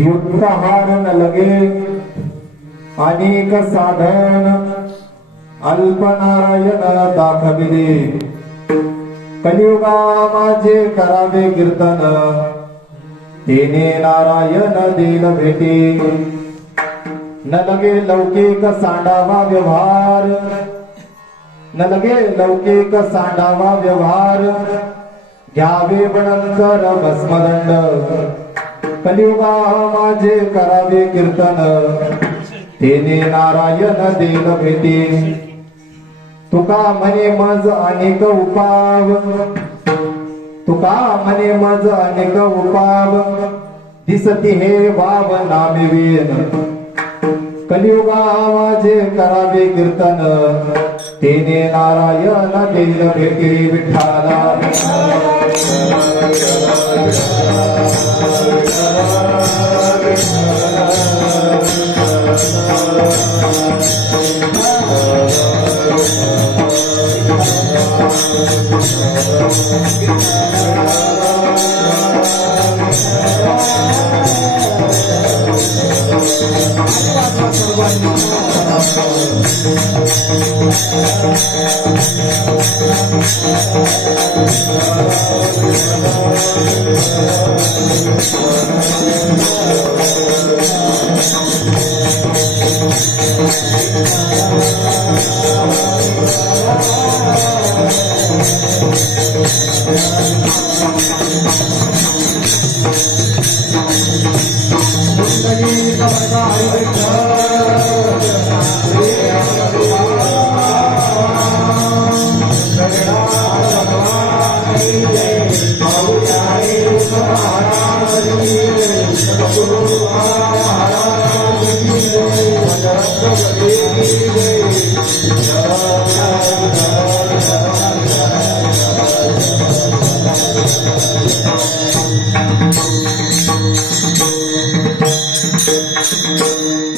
युक्त हार न लगे अनेक साधन अल्प नारायण दाखविले कलियुगा माझे करावे कीर्तन तेने नारायण देल भेटे न लगे लौकिक सांडावा व्यवहार न लगे लौकिक सांडावा व्यवहार घ्यावे बनंतर भस्मदंड कलियुगा माझे करावे कीर्तन तेने नारायण देल भेटे तुका म्हणे मज अनेक उपाव तुका म्हणे मज अनेक उपाव दिसती हे भाव नामिवेन कलियुगा माझे करावे कीर्तन तेने नारायण देल भेटे विठ्ठला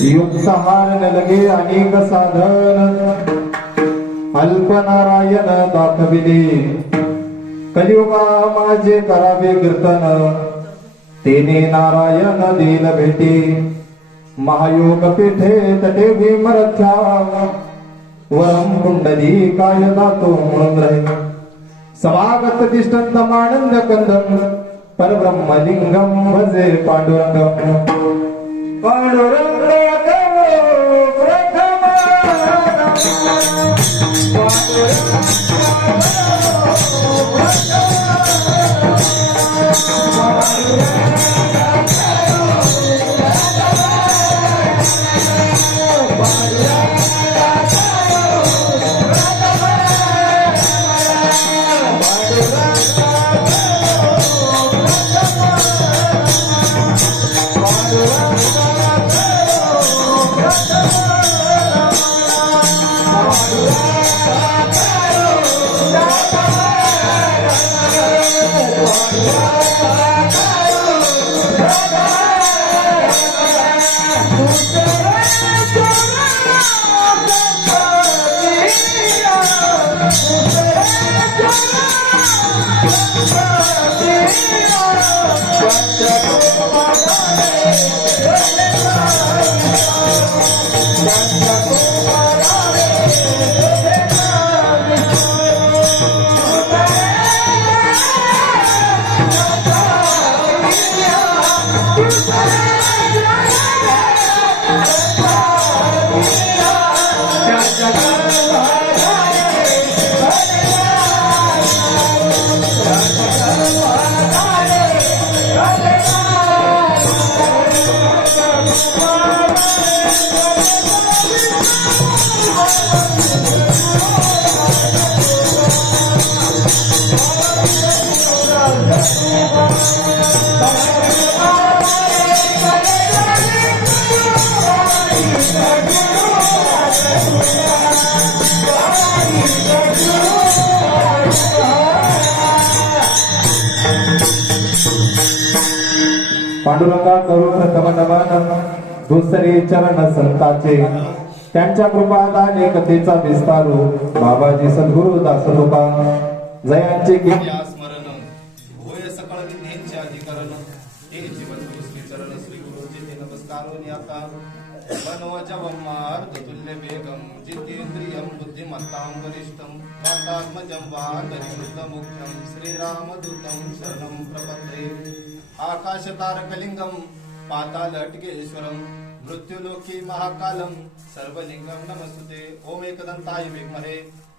युक्त हार न लगे अनेक साधन अल्प नारायण दाखविले कलियुगा माझे करावे कीर्तन तेने नारायण देल भेटे महायोग पीठे तटे भीमरथ्या वरम कुंडली काय दातो म्हणून रहे समागत तिष्ठन्तमानंद कंदम परब्रह्मलिंगम भजे पांडुरंगम पांडुरंग पांडुरंगा करू प्रथम नमन दुसरे चरण संतांचे त्यांच्या कृपादाने कथेचा विस्तारू बाबाजी सद्गुरु दास लोका जयांचे स्मरण होय सकळ विद्येचे अधिकरण हे जीवन श्री चरण श्री गुरुजी ते नमस्कारो आता वनवजवमार्ग तुल्य वेगम जितेंद्रियम बुद्धिमत्तां वरिष्ठम वातात्मजं वादरिवृत्त मुख्यम श्रीरामदूतं शरणं प्रपद्ये आकाश तारकलिंगम पाताल अटकेश्वरम मृत्युलोकी महाकालम सर्वलिंगम नमस्तुते ओम एकदंताय विद्महे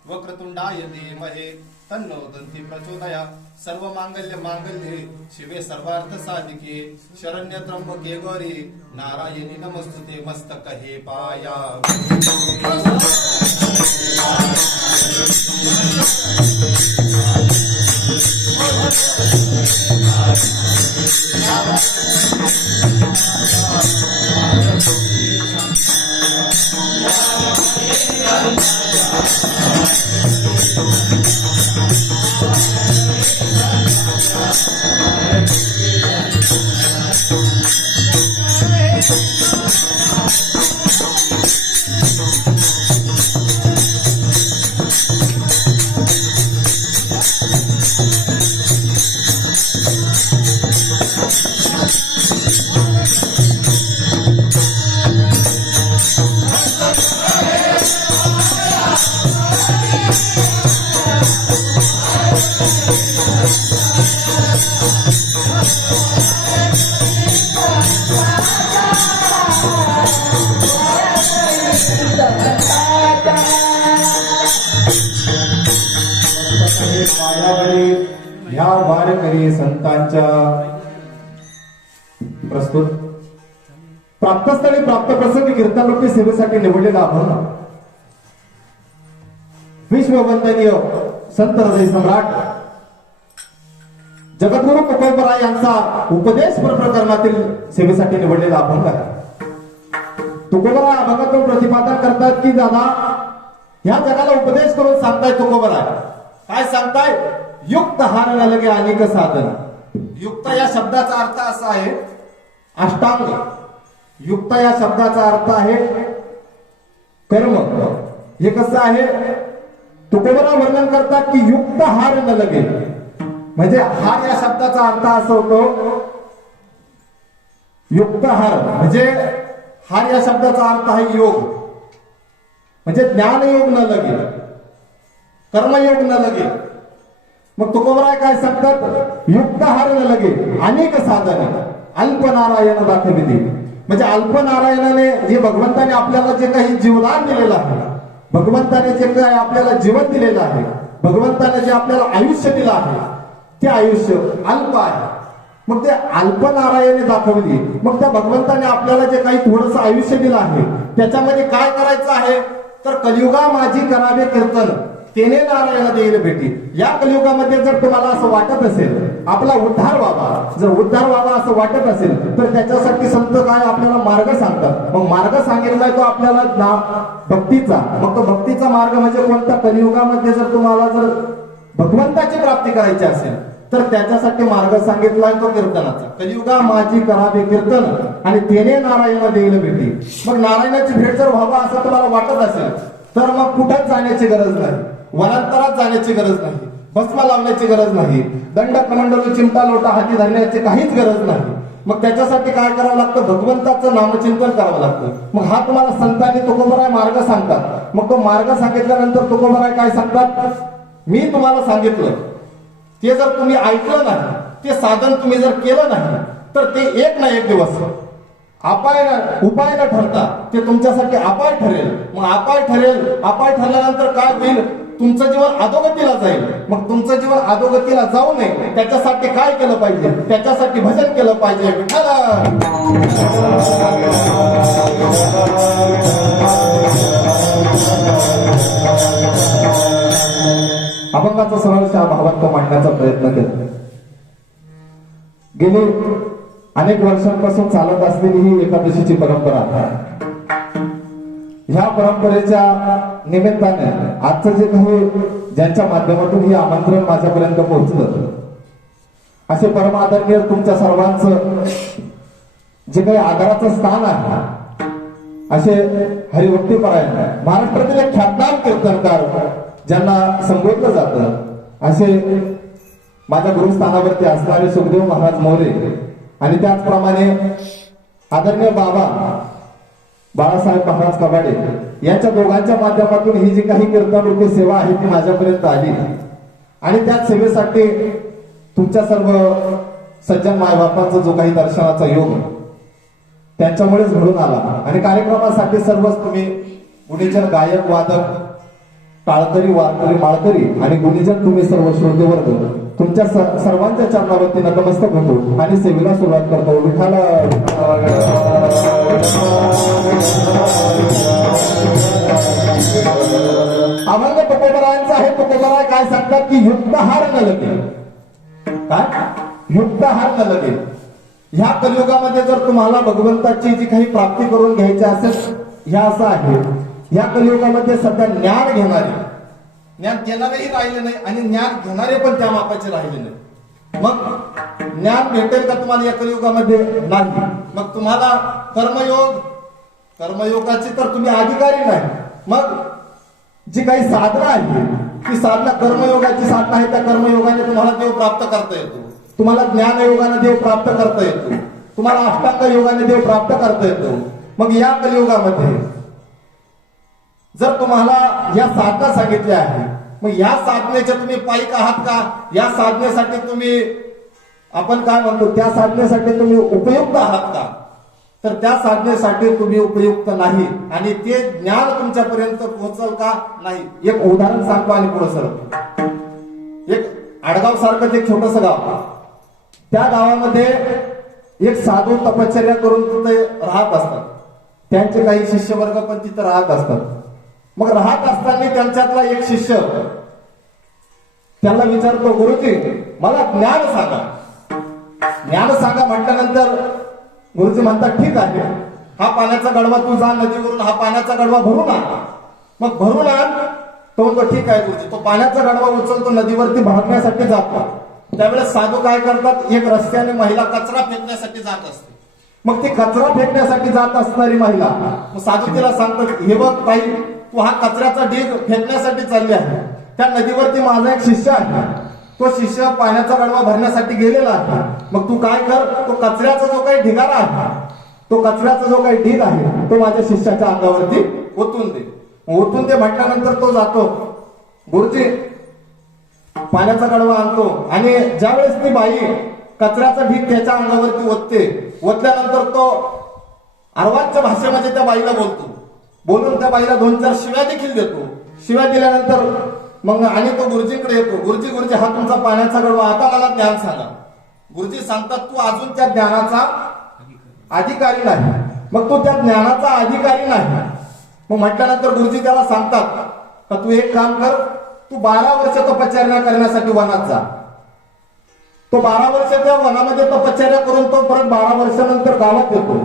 वक्रतुंडाय धीमहि तन्नो दन्ति प्रचोदया सर्व मांगल्य मांगल्ये शिवे सर्वार्थ साधिके शरण्य त्र्यंबके गौरी नारायणी नमस्तुते मस्तक हे पाया ह्या वारकरी संतांच्या प्रस्तुत प्राप्तस्थळी प्राप्त प्रसंगी कीर्तनरूपी सेवेसाठी निवडलेला अभंग विश्ववंदनीय संत हृदय सम्राट जगद्गुरु तुकोबराय यांचा उपदेश प्रकरणातील सेवेसाठी निवडलेला अभंग आहे. तुकोबराय अभंगातून प्रतिपादन करतात की दादा ह्या जगाला उपदेश करून सांगताय तुकोबराय काय सांगताय युक्त हार न लगे अनेक साधन. युक्त या शब्दाचा अर्थ असा आहे अष्टांग. युक्त या शब्दाचा अर्थ आहे कर्म. हे कसं आहे तुकोबराय वर्णन करतात की युक्त हार न लगे म्हणजे हार या शब्दाचा अर्थ असा होतो युक्त हार म्हणजे हार या शब्दाचा अर्थ आहे योग म्हणजे ज्ञानयोग न लगे कर्मयोग न लगे. मग तुकोबराय काय सांगतात युक्त हार न लगे अनेक साधन अल्प नारायण दाखविते म्हणजे अल्प नारायणाने जे भगवंताने आपल्याला जे काही जीवदान दिलेलं आहे भगवंताने जे काही आपल्याला जीवन दिलेलं आहे भगवंताने जे आपल्याला आयुष्य दिलं आहे ते आयुष्य अल्प आहे. मग ते अल्प नारायणे दाखवली. मग त्या भगवंताने आपल्याला जे काही थोडंसं आयुष्य दिलं आहे त्याच्यामध्ये काय करायचं आहे तर कलियुगा माझी करावे कीर्तन तेने नारायण देईल भेटी. या कलियुगामध्ये जर तुम्हाला असं वाटत असेल आपला उद्धार व्हावा जर उद्धार व्हावा असं वाटत असेल तर त्याच्यासाठी संत काय आपल्याला मार्ग सांगतात. मग मार्ग सांगितलाय तो आपल्याला भक्तीचा. मग तो भक्तीचा मार्ग म्हणजे कोणत्या कलियुगामध्ये जर तुम्हाला जर भगवंताची प्राप्ती करायची असेल तर त्याच्यासाठी मार्ग सांगितलाय तो कीर्तनाचा. कलियुगा माझी करावे कीर्तन आणि तेने नारायण देईल भेटी. मग नारायणाची भेट जर व्हावा असं तुम्हाला वाटत असेल तर मग कुठंच जाण्याची गरज नाही. वनांतरात जाण्याची गरज नाही. भस्म लावण्याची गरज नाही. दंड कमंडलू चिमटा लोटा हाती धरण्याची काहीच गरज नाही. मग त्याच्यासाठी काय करावं लागतं भगवंताचं नामचिंतन करावं लागतं. मग हा तुम्हाला संतांनी तुकोबराय मार्ग सांगतात. मग तो मार्ग सांगितल्यानंतर तुकोबराय काय सांगतात मी तुम्हाला सांगितलं ते जर तुम्ही ऐकलं नाही ते साधन तुम्ही जर केलं नाही तर ते एक ना एक दिवस उपाय न ठरता ते तुमच्यासाठी अपाय ठरेल. मग अपाय ठरल्यानंतर काय होईल तुमचं जीवन अधोगतीला जाईल. मग तुमचं जीवन अधोगतीला जाऊ नये त्याच्यासाठी काय केलं पाहिजे त्याच्यासाठी भजन केलं पाहिजे. अभंगाचा सरळशा भावात तो मांडण्याचा प्रयत्न केला. गेली अनेक वर्षांपासून चालत असलेली ही एकादशीची परंपरा आहे. ह्या परंपरेच्या निमित्ताने आजचं जे काही ज्यांच्या माध्यमातून हे आमंत्रण माझ्यापर्यंत पोहोचलं असे परम आदरणीय तुमच्या सर्वांचं जे काही आदराचं स्थान आहे असे हरिभक्तीपरायण महाराष्ट्रातील एक ख्यातनाम कीर्तनकार ज्यांना संबोधलं जातं असे माझ्या गुरुस्थानावरती असणारे सुखदेव महाराज मोरे आणि त्याचप्रमाणे आदरणीय बाबा बाळासाहेब महाराज कबाडे यांच्या दोघांच्या माध्यमातून ही जी काही कीर्तनरूपी सेवा आहे ती माझ्यापर्यंत आली आणि त्याच सेवेसाठी तुमच्या सर्व सज्जन मायबापांचा जो काही दर्शनाचा योग त्यांच्यामुळेच घडून आला आणि कार्यक्रमासाठी सर्वच तुम्ही गुणीजन गायक वादक टाळकरी वारकरी माळकरी आणि गुणीजन तुम्ही सर्व श्रोतेवर्ग तुमच्या सर्वांच्या चरणावरती नतमस्तक होतो आणि सेवेला सुरुवात करतो. विठाला अभंग तुकोबरायांचा आहे. तुकोबराय काय सांगतात की युक्त हार न लगे, काय युक्त हार न लगे. ह्या कलियुगामध्ये जर तुम्हाला भगवंताची जी काही प्राप्ती करून घ्यायची असेल ह्या असं आहे, ह्या कलियुगामध्ये सध्या ज्ञान घेणारे, ज्ञान देणारेही राहिले नाही आणि ज्ञान घेणारे पण त्या मापाचे राहिले नाही. मग ज्ञान भेटेल का तुम्हाला या कलियुगामध्ये? नाही. मग तुम्हाला कर्मयोग, कर्मयोगाची तर तुम्ही अधिकारी नाही. मग जी काही साधना आहे ती साधना कर्मयोगाची साधना आहे. त्या कर्मयोगाने तुम्हाला देव प्राप्त करता येतो, तुम्हाला ज्ञानयोगाने देव प्राप्त करता येतो, तुम्हाला अष्टांग योगाने देव प्राप्त करता येतो. मग या कलियुगामध्ये जर तुम्हाला या साधना सांगितल्या आहे, मग या साधनेच्या तुम्ही पायीक आहात का? या साधनेसाठी तुम्ही आपण काय म्हणतो त्या साधनेसाठी तुम्ही उपयुक्त आहात का? तर त्या साधनेसाठी तुम्ही उपयुक्त नाही आणि ते ज्ञान तुमच्यापर्यंत पोहोचल का? नाही. एक उदाहरण सांगतो आणि पुढे सरतो. एक आडगाव सारखं एक छोटस गाव, त्या गावामध्ये एक साधू तपश्चर्या करून तिथे राहत असतात. त्यांचे काही शिष्यवर्ग पण तिथे राहत असतात. मग राहत असताना त्यांच्यातला एक शिष्य त्यांना विचारतो, गुरुजी मला ज्ञान सांगा. ज्ञान सांगा म्हटल्यानंतर गुरुजी म्हणतात ठीक आहे, हा पाण्याचा गडवा तू जा नदीवरून हा पाण्याचा गडवा भरून आण. मग भरून आण. तो म्हणतो ठीक आहे गुरुजी. तो पाण्याचा गडवा उचलतो, नदीवरती भरण्यासाठी जातो. त्यावेळेस साधू काय करतात, एक रस्त्याने महिला कचरा फेकण्यासाठी जात असते. मग ती कचरा फेकण्यासाठी जात असणारी महिला, मग साधू तिला सांगतात, हे बघ ताई, तू हा कचऱ्याचा ढीग फेकण्यासाठी चालली आहे. त्या नदीवरती माझा एक शिष्य आहे, तो शिष्य पाण्याचा गडवा भरण्यासाठी गेलेला आहे. मग तू काय कर, तो कचऱ्याचा जो काही ढिगारा आहे, तो कचऱ्याचा जो काही ढीग आहे तो माझ्या शिष्याच्या अंगावरती ओतून दे. ओतून दे म्हटल्यानंतर तो जातो. गुरुजी पाण्याचा गडवा आणतो आणि ज्यावेळेस ती बाई कचऱ्याचा ढीग त्याच्या अंगावरती ओतते, ओतल्यानंतर तो अर्वाच्य भाषेमध्ये त्या बाईला बोलतो. बोलून त्या बाईला 2-4 शिव्या देखील देतो. शिव्या दिल्यानंतर मग आणि तो गुरुजींकडे येतो. गुरुजी गुरुजी हा तुमचा पाण्याचा गडवा, आता मला ज्ञान सांगा. गुरुजी सांगतात, तू अजून त्या ज्ञानाचा अधिकारी नाही. मग तू त्या ज्ञानाचा अधिकारी नाही. मग म्हटल्यानंतर गुरुजी त्याला सांगतात का तू एक काम कर, तू 12 वर्ष तपश्चर्या करण्यासाठी वनात जा. तो 12 वर्ष त्या वनामध्ये तपश्चर्या करून तो परत 12 वर्षानंतर गावात येतो.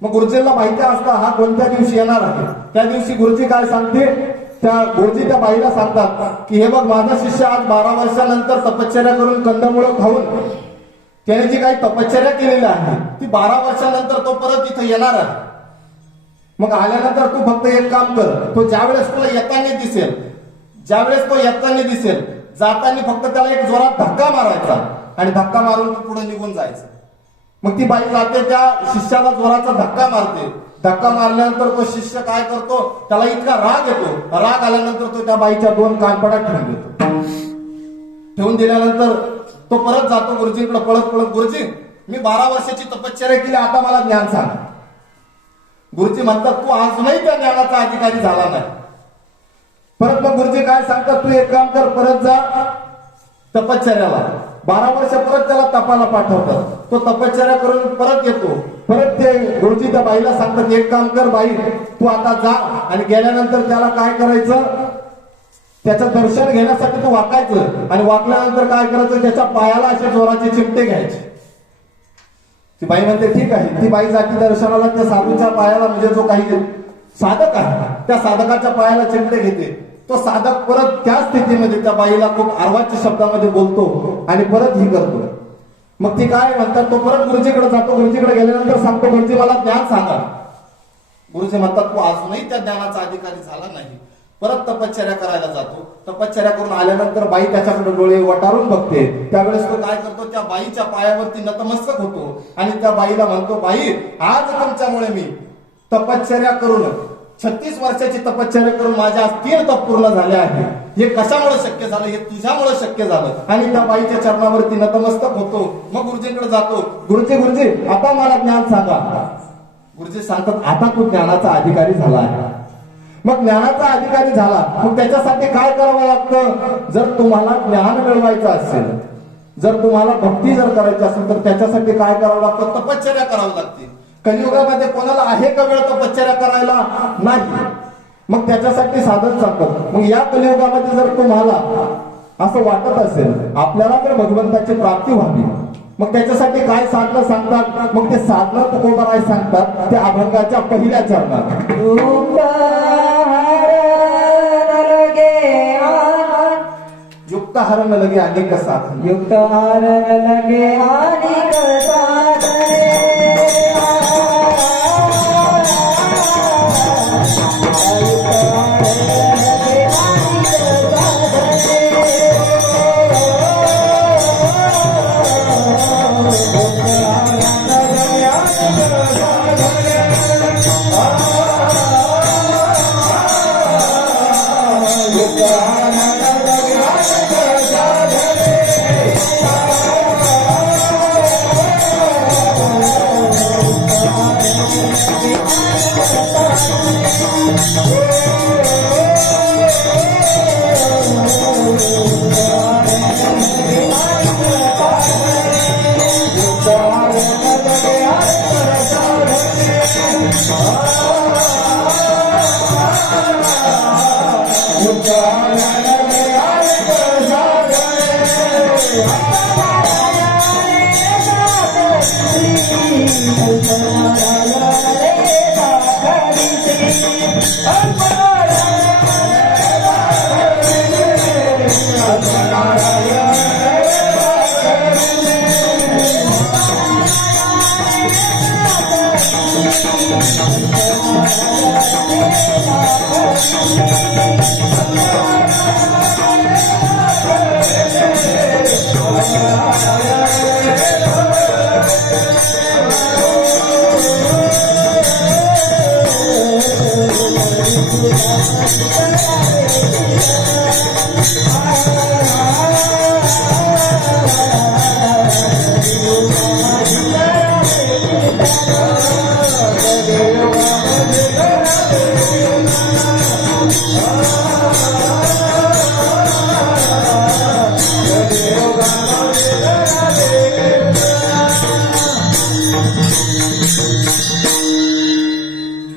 मग गुरुजींना माहिती असतं हा कोणत्या दिवशी येणार आहे. त्या दिवशी गुरुजी काय सांगते, गुरुजी त्या बाईला सांगतात की हे बघ माझा शिष्य आज 12 वर्षानंतर तपश्चर्या करून कंदमुळं खाऊन त्याने जी काही तपश्चर्या केलेली आहे ती 12 वर्षानंतर तो परत इथं येणार आहे. मग आल्यानंतर तू फक्त एक काम कर, तो ज्यावेळेस तुला येताना दिसेल, ज्यावेळेस तो येताना दिसेल, जाताना फक्त त्याला एक जोरात धक्का मारायचा आणि धक्का मारून तू पुढे निघून जायचं. मग ती बाई जाते, त्या शिष्याला जोराचा धक्का मारते. धक्का मारल्यानंतर तो शिष्य काय करतो, त्याला इतका राग येतो. राग आल्यानंतर तो त्या बाईच्या 2 कानपडात ठेवून देतो. ठेवून दिल्यानंतर तो परत जातो गुरुजींकडे पळत पळत, गुरुजी मी 12 वर्षाची तपश्चर्या केली, आता मला ज्ञान सांग. गुरुजी म्हणतात, तू अजूनही त्या ज्ञानाचा अधिकारी झाला नाही. परत मग गुरुजी काय सांगतात, तू एक काम कर, परत जा तपश्चर्याला. 12 वर्ष परत त्याला तपाला पाठवतात. तो तपश्चर्या करून परत येतो. परत ते गुरुजी त्या बाईला सांगतात, एक काम कर बाई, तू आता जा आणि गेल्यानंतर त्याला काय करायचं, त्याचं दर्शन घेण्यासाठी तू वाकायचं आणि वाकल्यानंतर काय करायचं, त्याच्या पायाला असे जोराचे चिमटे घ्यायचे. ती बाई म्हणते ठीक आहे. ती बाई जाती दर्शनाला, त्या साधूच्या पायाला म्हणजे जो काही साधक आहे त्या साधकाच्या पायाला चिमटे घेते. तो साधक परत त्या स्थितीमध्ये त्या बाईला खूप अर्वाच्य शब्दामध्ये बोलतो आणि परत ही करतो. मग ती काय म्हणतात, तो परत गुरुजीकडे जातो. गुरुजीकडे गेल्यानंतर सांगतो, गुरुजी मला ज्ञान सांगा. गुरुजी म्हणतात, तू अजूनही त्या ज्ञानाचा अधिकारी झाला नाही. परत तपश्चर्या करायला जातो. तपश्चर्या करून आल्यानंतर बाई त्याच्याकडे डोळे वटारून बघते. त्यावेळेस तो काय करतो, त्या बाईच्या पायावरती नतमस्तक होतो आणि त्या बाईला म्हणतो, बाई आज तुमच्यामुळे मी तपश्चर्या करून 36 वर्षाची तपश्चर्या करून माझ्या आज 3 तप पूर्ण झाले आहे. हे कशामुळे शक्य झालं, हे तुझ्यामुळे शक्य झालं. आणि त्या बाईच्या चरणावरती नतमस्तक होतो. मग गुरुजींकडे जातो. गुरुजी आता मला ज्ञान सांगा. गुरुजी सांगतात, आता तू ज्ञानाचा अधिकारी झाला आहे. मग ज्ञानाचा अधिकारी झाला, मग त्याच्यासाठी काय करावं लागतं. जर तुम्हाला ज्ञान मिळवायचं असेल, जर तुम्हाला भक्ती जर करायची असेल, तर त्याच्यासाठी काय करावं लागतं, तपश्चर्या करावी लागते. कलियुगामध्ये कोणाला आहे का वेळ तपश्चर्या करायला? नाही. मग त्याच्यासाठी साधन सांगतात. मग या कलियुगामध्ये जर तुम्हाला असं वाटत असेल आपल्याला तर भगवंताची प्राप्ती व्हावी, मग त्याच्यासाठी काय साधनं सांगतात. मग ते साधनं तुकोबाराय सांगतात त्या अभंगाच्या पहिल्या चरणात, युक्त हरण लगे अनेक साधन. युक्त हरण लगे अनेक साधने.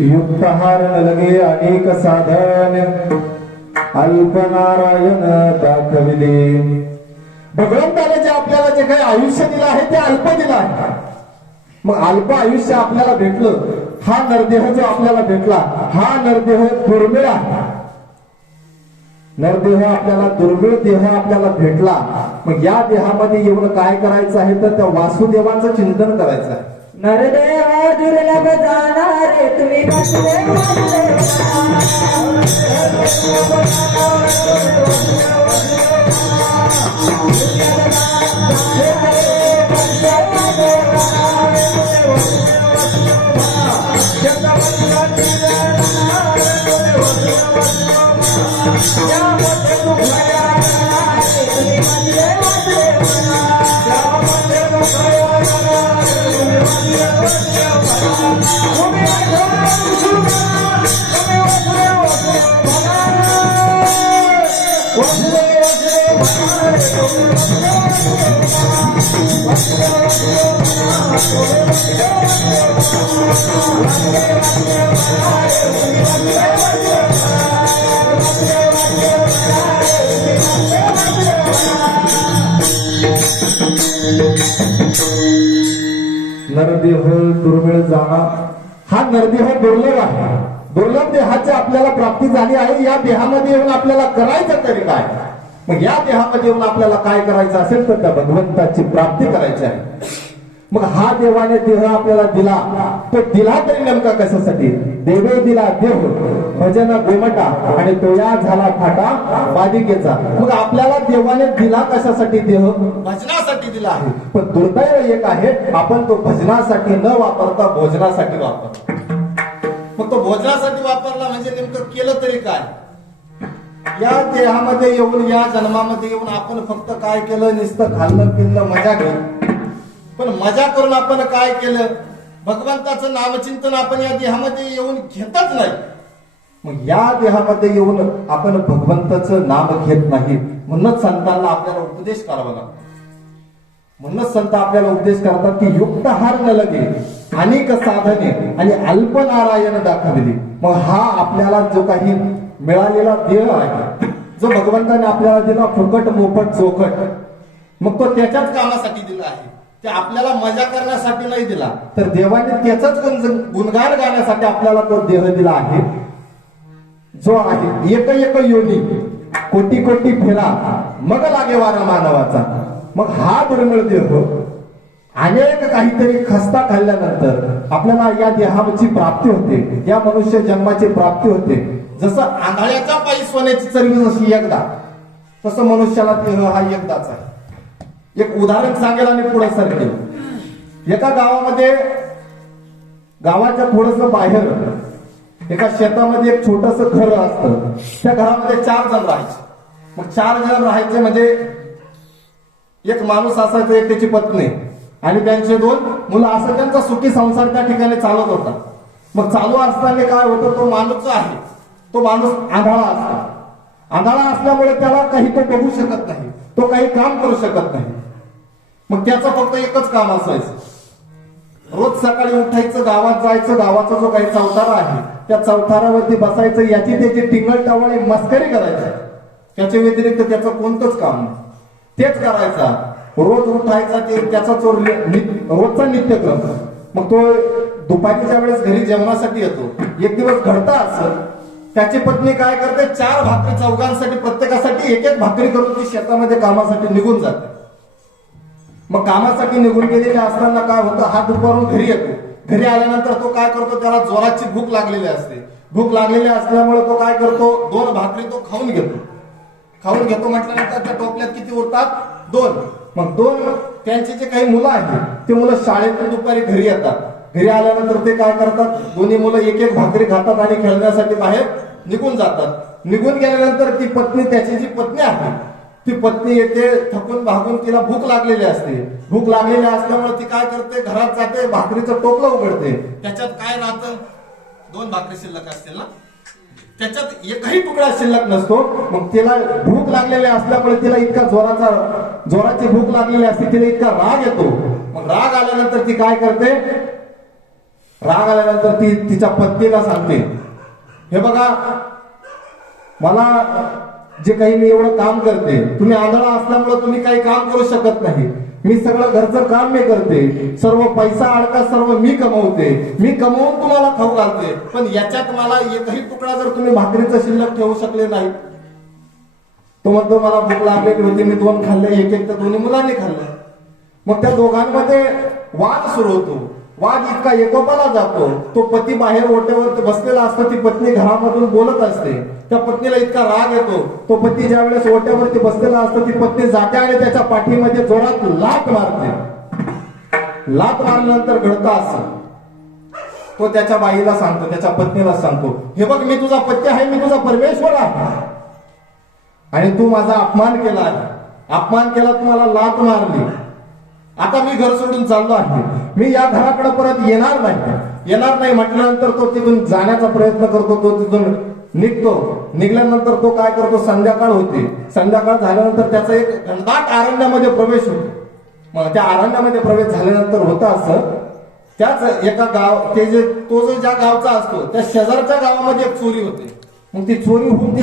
युक्त हरण लगे अनेक साधन, अल्प नारायण दाखविले. भगवंताने जे आपल्याला जे काही आयुष्य दिलं आहे ते अल्प दिलं आहे. मग अल्प आयुष्य आपल्याला भेटलं, हा नरदेह जो आपल्याला भेटला, हा नरदेह दुर्मिळ आहे. नरदेह आपल्याला दुर्मिळ देह आपल्याला भेटला. मग या देहामध्ये येऊन काय करायचं आहे, तर त्या वासुदेवाचं चिंतन करायचं आहे. नरदेहा दुर्लभ जाणारे तुम्ही वासुदेव नरदेह दुर्मिळ जाणा, हा नरदेह दुर्लभ आहे. दुर्लभ देहाची आपल्याला प्राप्ती झाली आहे. या देहामध्ये येऊन आपल्याला करायचं तरी काय. मग या देहामध्ये येऊन आपल्याला काय करायचं असेल तर त्या भगवंताची प्राप्ती करायची आहे. मग हा देवाने देह आपल्याला दिला, तो दिला तरी नेमका कशासाठी? देवे दिला देव भजन गोमटा आणि तो या झाला फाटा बालिकेचा. मग आपल्याला देवाने दिला कशासाठी? देह भजनासाठी दिला आहे. पण दुर्दैव एक आहे, आपण तो भजनासाठी न वापरता भोजनासाठी वापरतो. मग तो भोजनासाठी वापरला म्हणजे नेमकं केलं तरी काय? या देहामध्ये येऊन, या जन्मामध्ये येऊन आपण फक्त काय केलं? नुसतं खाल्लं पिल्लं मजा केली. पण मजा करून आपण काय केलं? भगवंताचं नामचिंतन आपण या देहामध्ये येऊन घेतच नाही. मग या देहामध्ये येऊन आपण भगवंताचं नाम घेत नाही. म्हणूनच संतांना आपल्याला उपदेश करावा लागतो. म्हणूनच संत आपल्याला उपदेश करतात की युक्तहार न लगे अनेक साधने आणि अल्प नारायण दाखवली. मग हा आपल्याला जो काही मिळालेला देह आहे, जो भगवंताने आपल्याला दिला फुकट मोफट चोखट, मग तो त्याच्याच कामासाठी दिला आहे. ते आपल्याला मजा करण्यासाठी नाही दिला. तर देवाने त्याचाच गुणगान गाण्यासाठी आपल्याला तो देह दिला आहे, जो आहे एक एक योनी कोटी कोटी फिरा मग लागे वारा मानवाचा. मग हा दुर्मिळ देह अनेक काहीतरी खस्ता खाल्ल्यानंतर आपल्याला या देहाची प्राप्ती होते, या मनुष्य जन्माची प्राप्ती होते. जसं आंधळ्याच्या पायी सोन्याची चरबी जशी एकदा, तसं मनुष्याला देह हा एकदाच आहे. एक उदाहरण सांगेल आणि पुढे सरकेल. एका गावामध्ये, गावाच्या थोडस बाहेर एका शेतामध्ये एक छोटस घर असतं. त्या घरामध्ये 4 जण राहायचे. मग 4 जण राहायचे म्हणजे एक माणूस असायचा, एक त्याची पत्नी आणि त्यांचे 2 मुलं. असं त्यांचा सुखी संसार त्या ठिकाणी चालत होता. मग चालू असताना काय होतं, तो माणूस जो आहे तो माणूस आंधळा असतो. आंधळा असल्यामुळे त्याला काही तो बघू शकत नाही, तो काही काम करू शकत नाही. मग त्याचं फक्त एकच काम असायचं, रोज सकाळी उठायचं, गावात जायचं, गावाचा जो काही चौथारा आहे त्या चौथारावरती बसायचं, याची त्याची टिंगल टावळी मस्करी करायची. त्याच्या व्यतिरिक्त त्याचं कोणतंच काम नाही, तेच करायचा. रोज उठायचा, ते त्याचा रोजचा नित्यक्रम. मग तो दुपारीच्या वेळेस घरी जेवणासाठी येतो. एक दिवस घडतं असं, त्याची पत्नी काय करते, 4 भाकरी चौघांसाठी, प्रत्येकासाठी एक एक भाकरी करून ती शेतामध्ये कामासाठी निघून जाते. मग कामासाठी निघून गेलेले असताना काय होतं, हा दुपारून घरी येतो. घरी आल्यानंतर तो काय करतो, त्याला जोराची भूक लागलेली असते. भूक लागलेली असल्यामुळे तो काय करतो, 2 भाकरी तो खाऊन घेतो. खाऊन घेतो म्हटल्यानंतर त्या टोपल्यात किती उरतात, 2. मग 2 त्यांचे जे काही मुलं आहेत ते मुलं शाळेतून दुपारी घरी येतात. घरी आल्यानंतर ते काय करतात, दोन्ही मुलं एक एक भाकरी खातात आणि खेळण्यासाठी बाहेर निघून जातात. निघून गेल्यानंतर ती पत्नी, त्याची जी पत्नी आहे ती पत्नी येते थकून भागून, तिला भूक लागलेली असते. भूक लागलेली असल्यामुळे ती काय करते, घरात जाते, भाकरीचं टोपलं उघडते. त्याच्यात काय राहतं, 2 भाकरी शिल्लक असतील ना, त्याच्यात एकही तुकडा शिल्लक नसतो. मग तिला भूक लागलेली असल्यामुळे तिला इतका जोराची भूक लागलेली असते, तिला इतका राग येतो. मग राग आल्यानंतर ती काय करते, राग आल्यानंतर ती तिच्या पत्नीला सांगते, हे बघा, मला जे काही मी एवढं काम करते, तुम्ही आंधळा असल्यामुळे तुम्ही काही काम करू शकत नाही. मी सगळं घरचं काम मी करते, सर्व पैसा अडका सर्व मी कमवते, मी कमवून तुम्हाला खाऊ घालते. पण याच्यात मला एकही तुकडा जर तुम्ही भाकरीचा शिल्लक ठेवू शकले नाही. तो म्हणतो, मला भूक लागलेली होती, मी 2 खाल्ले, एक एक तर दोन्ही मुलांनी खाल्लं. मग त्या दोघांमध्ये वाद सुरू होतो. वाद इतका एकोपाला जातो. तो पती बाहेर ओट्यावर बसलेला असतो, ती पत्नी घरामधून बोलत असते. त्या पत्नीला इतका राग येतो. तो पती ज्या वेळेस ओट्यावरती बसलेला असतो, ती पत्नी जाते आणि त्याच्या पाठीमध्ये जोरात लात मारते. लात मारल्यानंतर घडतं असं, तो त्याच्या बाईला सांगतो, त्याच्या पत्नीला सांगतो, हे बघ, मी तुझा पती आहे, मी तुझा परमेश्वर आहे आणि तू माझा अपमान केला आहे. अपमान केला, तुम्हाला लात मारली. आता मी घर सोडून चाललो आहे, मी या घराकडे परत येणार नाही म्हटल्यानंतर तो तिथून जाण्याचा प्रयत्न करतो. तो तिथून निघतो. निघल्यानंतर तो काय करतो, संध्याकाळ होते. संध्याकाळ झाल्यानंतर त्याचा एक घनदाट अरण्यामध्ये प्रवेश होतो. मग त्या अरण्यामध्ये प्रवेश झाल्यानंतर होतं असं, त्याच एका तो जो ज्या गावचा असतो त्या शेजारच्या गावामध्ये एक चोरी होते. मग ती चोरी होऊन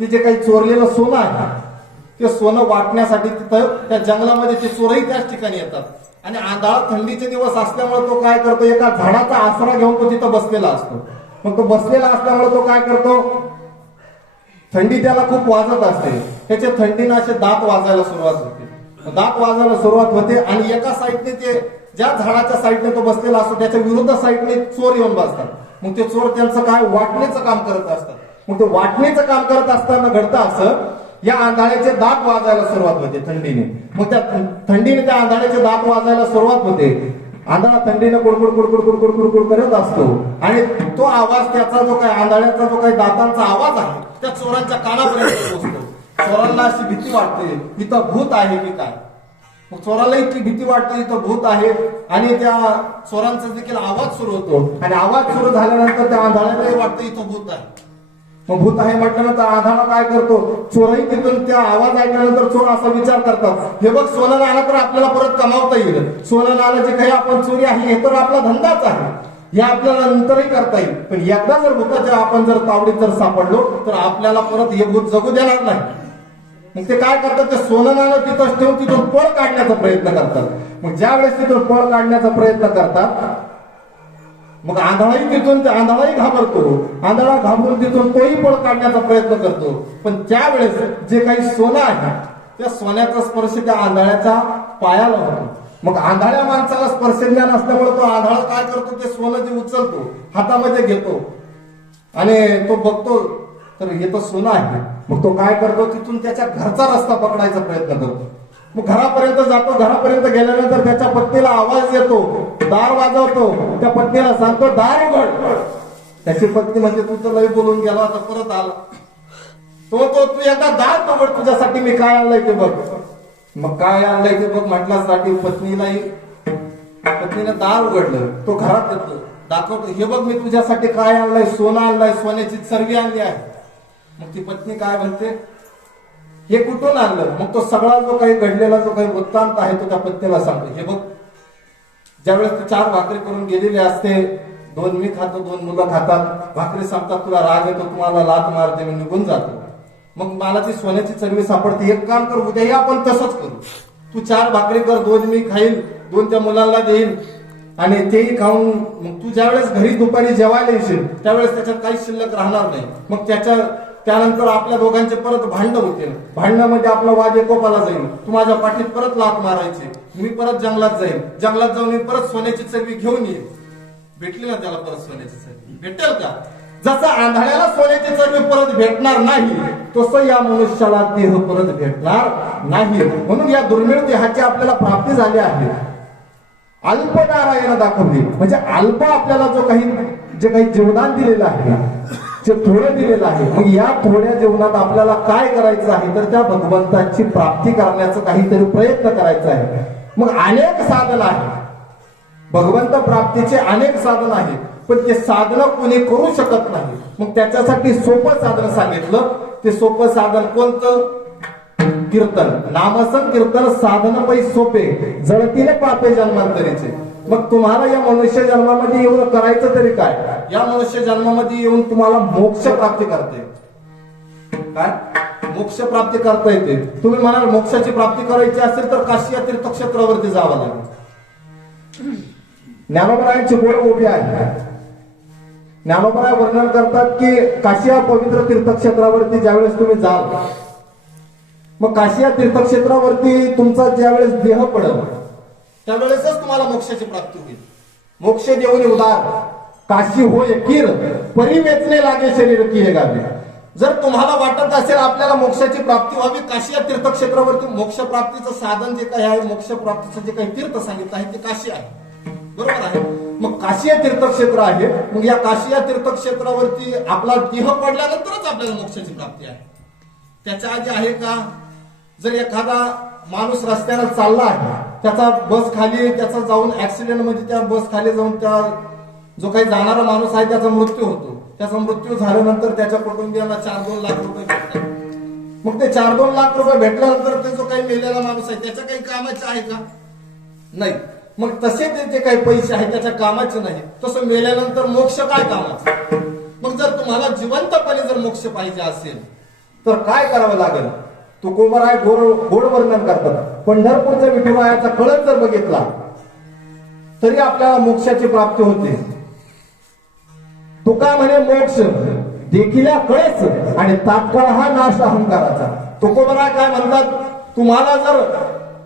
ते जे काही चोरलेलं सोनं आहे ते सोनं वाटण्यासाठी तिथं त्या जंगलामध्ये ते चोरही त्याच ठिकाणी येतात. आणि आंधळा थंडीचे दिवस असल्यामुळे तो काय करतो, एका झाडाचा आसरा घेऊन तो तिथं बसलेला असतो. मग तो बसलेला असल्यामुळे तो काय करतो, थंडी त्याला खूप वाजत असते, त्याच्या थंडीनं असे दात वाजायला सुरुवात होते, दात वाजायला सुरुवात होते आणि एका साईडने ते ज्या झाडाच्या साईडने तो बसलेला असतो त्याच्या विरुद्ध साईडने चोर येऊन बसतात. मग ते चोर त्यांचं काय वाटणीचं काम करत असतात. मग ते वाटणीचं काम करत असताना घडतं असं, या आंधळ्याचे दात वाजायला सुरुवात होते थंडीने. मग त्या थंडीने त्या आंधळ्याचे दात वाजायला सुरुवात होते. आंधळा थंडीनं कुडकुड कुडकुड कुडकुड कुडकुड करत असतो आणि तो आवाज, त्याचा जो काही आंधळ्याचा जो काही दातांचा आवाज आहे त्या चोरांच्या कानापर्यंत पोहोचतो. चोरांना अशी भीती वाटते, इथं भूत आहे की काय. मग चोराला इतकी भीती वाटते इथं भूत आहे आणि त्या चोरांचा देखील आवाज सुरू होतो आणि आवाज सुरू झाल्यानंतर त्या आंधळ्यालाही वाटतं इथं भूत आहे. मग भूत आहे म्हटल्यानंतर आंधळा काय करतो, चोरही तिथून त्या आवाज ऐकल्यानंतर चोर असा विचार करतात, हे बघ सोनं नाणं तर आपल्याला परत कमावता येईल, सोनं नाणं जे काही आपण चोरी आहे हे तर आपला धंदाच आहे, हे आपल्याला नंतरही करता येईल. पण एकदा जर भूताच्या आपण जर तावडीत जर सापडलो तर आपल्याला परत हे भूत जगू देणार नाही. मग ते काय करतात, ते सोनं नाणं तिथंच ठेवून तिथून पळ काढण्याचा प्रयत्न करतात. मग ज्या वेळेस तिथून पळ काढण्याचा प्रयत्न करतात मग आंधळाही तिथून, आंधळाही घाबरतो, आंधळा घाबरून तिथून तोही पळ काढण्याचा प्रयत्न करतो. पण त्यावेळेस जे काही सोनं आहे त्या सोन्याचा स्पर्श त्या आंधळ्याच्या पायाला होतो. मग आंधळ्या माणसाला स्पर्शज्ञान असल्यामुळे तो आंधळा काय करतो, ते सोनं जे उचलतो हातामध्ये घेतो आणि तो बघतो तर हे तर सोनं आहे. मग तो काय करतो, तिथून त्याच्या घरचा रस्ता पकडायचा प्रयत्न करतो. मग घरापर्यंत जातो, घरापर्यंत गेल्यानंतर त्याच्या पत्नीला आवाज येतो, दार वाजवतो, त्या पत्नीला सांगतो दार उघड. त्याची पत्नी म्हणजे तू तर लई बोलून गेला, आता परत आला. तू एकदा दार उघड, तुझ्यासाठी मी काय आणलंय ते बघ. मग काय आणलंय ते बघ म्हटल्यासाठी पत्नीने दार उघडलं. तो घरात येतो, दाखवतो, हे बघ मी तुझ्यासाठी काय आणलंय, सोनं आणलंय, सोन्याची चरबी आणली आहे. मग ती पत्नी काय म्हणते, हे कुठून आणलं. मग तो सगळा जो काही घडलेला जो काही वृत्तांत आहे तो त्या पत्नीला सांगतो. हे बघ, ज्यावेळेस ती 4 भाकरी करून गेलेली असते, 2 मी खातो, 2 मुलं खातात, भाकरी सांगतात तुला राग येतो, तुम्हाला लात मारते, मी निघून जातो. मग मला ती सोन्याची चरबी सापडते, एक काम कर, उद्याही आपण तसंच करू. तू 4 भाकरी कर, 2 मी खाईल, 2 त्या मुलांना देईन आणि तेही खाऊन मग तू ज्यावेळेस घरी दुपारी जेवायला येशील त्यावेळेस त्याच्यात काही शिल्लक राहणार नाही. मग त्यानंतर आपल्या दोघांचे परत भांडण होतील, भांडणामध्ये आपला वाद एकोपाला जाईल. तू माझ्या पाठीत परत लात मारायची, मी परत जंगलात जाईल, जंगलात जाऊन मी परत सोन्याची चरबी घेऊन येईल. भेटली ना त्याला परत सोन्याची चरबी, भेटेल का? जसं आंधळ्याला सोन्याची चरबी परत भेटणार नाही तसं या मनुष्याला देह परत भेटणार नाही. म्हणून या दुर्मिळ देहाची आपल्याला प्राप्ती झाली आहे. अल्प नारायण दाखवली म्हणजे अल्प आपल्याला जे काही जीवदान दिलेलं आहे, जे थोडं दिलेलं आहे, मग या थोड्या जीवनात आपल्याला काय करायचं आहे तर त्या भगवंताची प्राप्ती करण्याचा काहीतरी प्रयत्न करायचा आहे. मग अनेक साधन आहे, भगवंत प्राप्तीचे अनेक साधन आहे, पण ते साधन कोणी करू शकत नाही. मग त्याच्यासाठी सोपं साधन सांगितलं. ते सोपं साधन कोणतं? कीर्तन. नामसं कीर्तन साधन पै सोपे, जळतील पापे जन्मांतरीचे. मग तुम्हाला या मनुष्य जन्मामध्ये येऊन करायचं तरी काय? या मनुष्य जन्मामध्ये येऊन तुम्हाला मोक्ष प्राप्ती करते. काय? मोक्ष प्राप्ती करता येते. तुम्ही म्हणाल मोक्षाची प्राप्ती करायची असेल तर काशी या तीर्थक्षेत्रावरती जावं लागेल. ज्ञानोबरायांची गोड उभी आहे. ज्ञानोबराय वर्णन करतात की काशी या पवित्र तीर्थक्षेत्रावरती ज्यावेळेस तुम्ही जाल, मग काशी या तीर्थक्षेत्रावरती तुमचा ज्यावेळेस देह पडेल त्यावेळेसच तुम्हाला मोक्षाची प्राप्ती होईल. मोक्ष देऊन उदार काशी होय कीर, परी वेचणे लागे शरीर की हे गावे. जर तुम्हाला वाटत असेल आपल्याला मोक्षाची प्राप्ती व्हावी, काशी या तीर्थक्षेत्रावरती मोक्ष प्राप्तीचं साधन जे काही आहे, मोक्ष प्राप्तीचं जे काही तीर्थ सांगितलं आहे ते काशी आहे. बरोबर आहे. मग काशी या तीर्थक्षेत्र आहे. मग या काशी या तीर्थक्षेत्रावरती आपला देह पडल्यानंतरच आपल्याला मोक्षाची प्राप्ती आहे. त्याच्या आधी आहे का? जर एखादा माणूस रस्त्याने चालला आहे, त्याचा बस खाली त्याचा जाऊन ऍक्सिडेंट मध्ये त्या बस खाली जाऊन त्या जो काही जाणारा माणूस आहे त्याचा मृत्यू होतो. त्याचा मृत्यू झाल्यानंतर त्याच्या कुटुंबियांना 4-2 लाख रुपये भेटतात. मग ते 4-2 लाख रुपये भेटल्यानंतर ते जो काही मेलेला माणूस आहे त्याच्या काही कामाचे आहे का? नाही. मग तसे ते जे काही पैसे आहेत त्याच्या कामाचे नाही. तसं मेल्यानंतर मोक्ष काय कामाचं? मग जर तुम्हाला जिवंतपणे जर मोक्ष पाहिजे असेल तर काय करावं लागेल? तुकोबराय गोड वर्णन करतात. पंढरपूरच्या विठुरायाचा कळस जर बघितला तरी आपल्याला मोक्षाची प्राप्ती होते. तुका म्हणे मोक्ष देखिल्या कळेच आणि तात्काळ हा नाश अहंकाराचा. तुकोबराय काय म्हणतात, तुम्हाला जर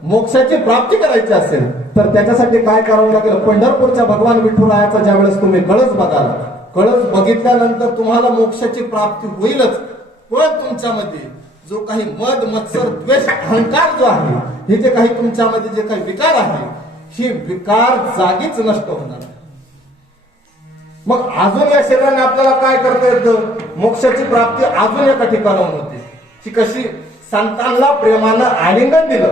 मोक्षाची प्राप्ती करायची असेल तर त्याच्यासाठी काय करावं लागेल. पंढरपूरच्या भगवान विठुरायाचा ज्या वेळेस तुम्ही कळस बघाल, कळस बघितल्यानंतर तुम्हाला मोक्षाची प्राप्ती होईलच. पण तुमच्यामध्ये जो काही मद मत्सर द्वेष अहंकार जो आहे, हे जे काही तुमच्यामध्ये जे काही विकार आहे, हे विकार जागीच नष्ट होणार. मग अजून या शरीराने आपल्याला काय करता येतं, मोक्षाची प्राप्ती अजून एका ठिकाणाहून होते. ती कशी, संतांना प्रेमानं आलिंगन दिलं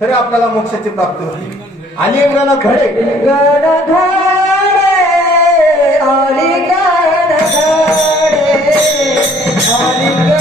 तरी आपल्याला मोक्षाची प्राप्ती होती. आलिंगन घडे गण घडे आलिंगन घडे आलिंगन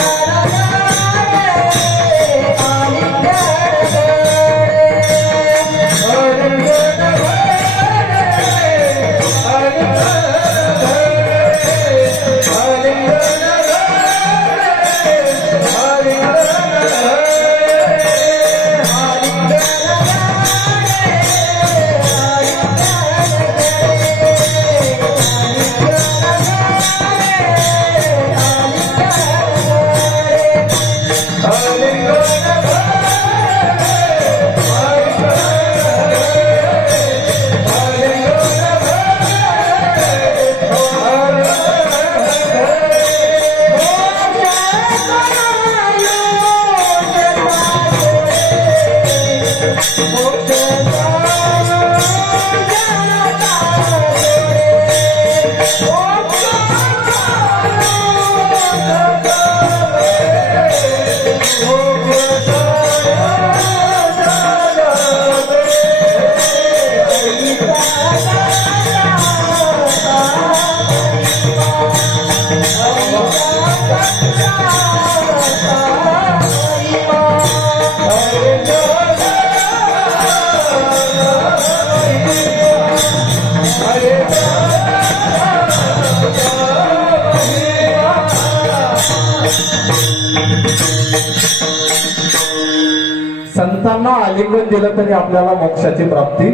संतांना आलिंगन दिलं तरी आपल्याला मोक्षाची प्राप्ती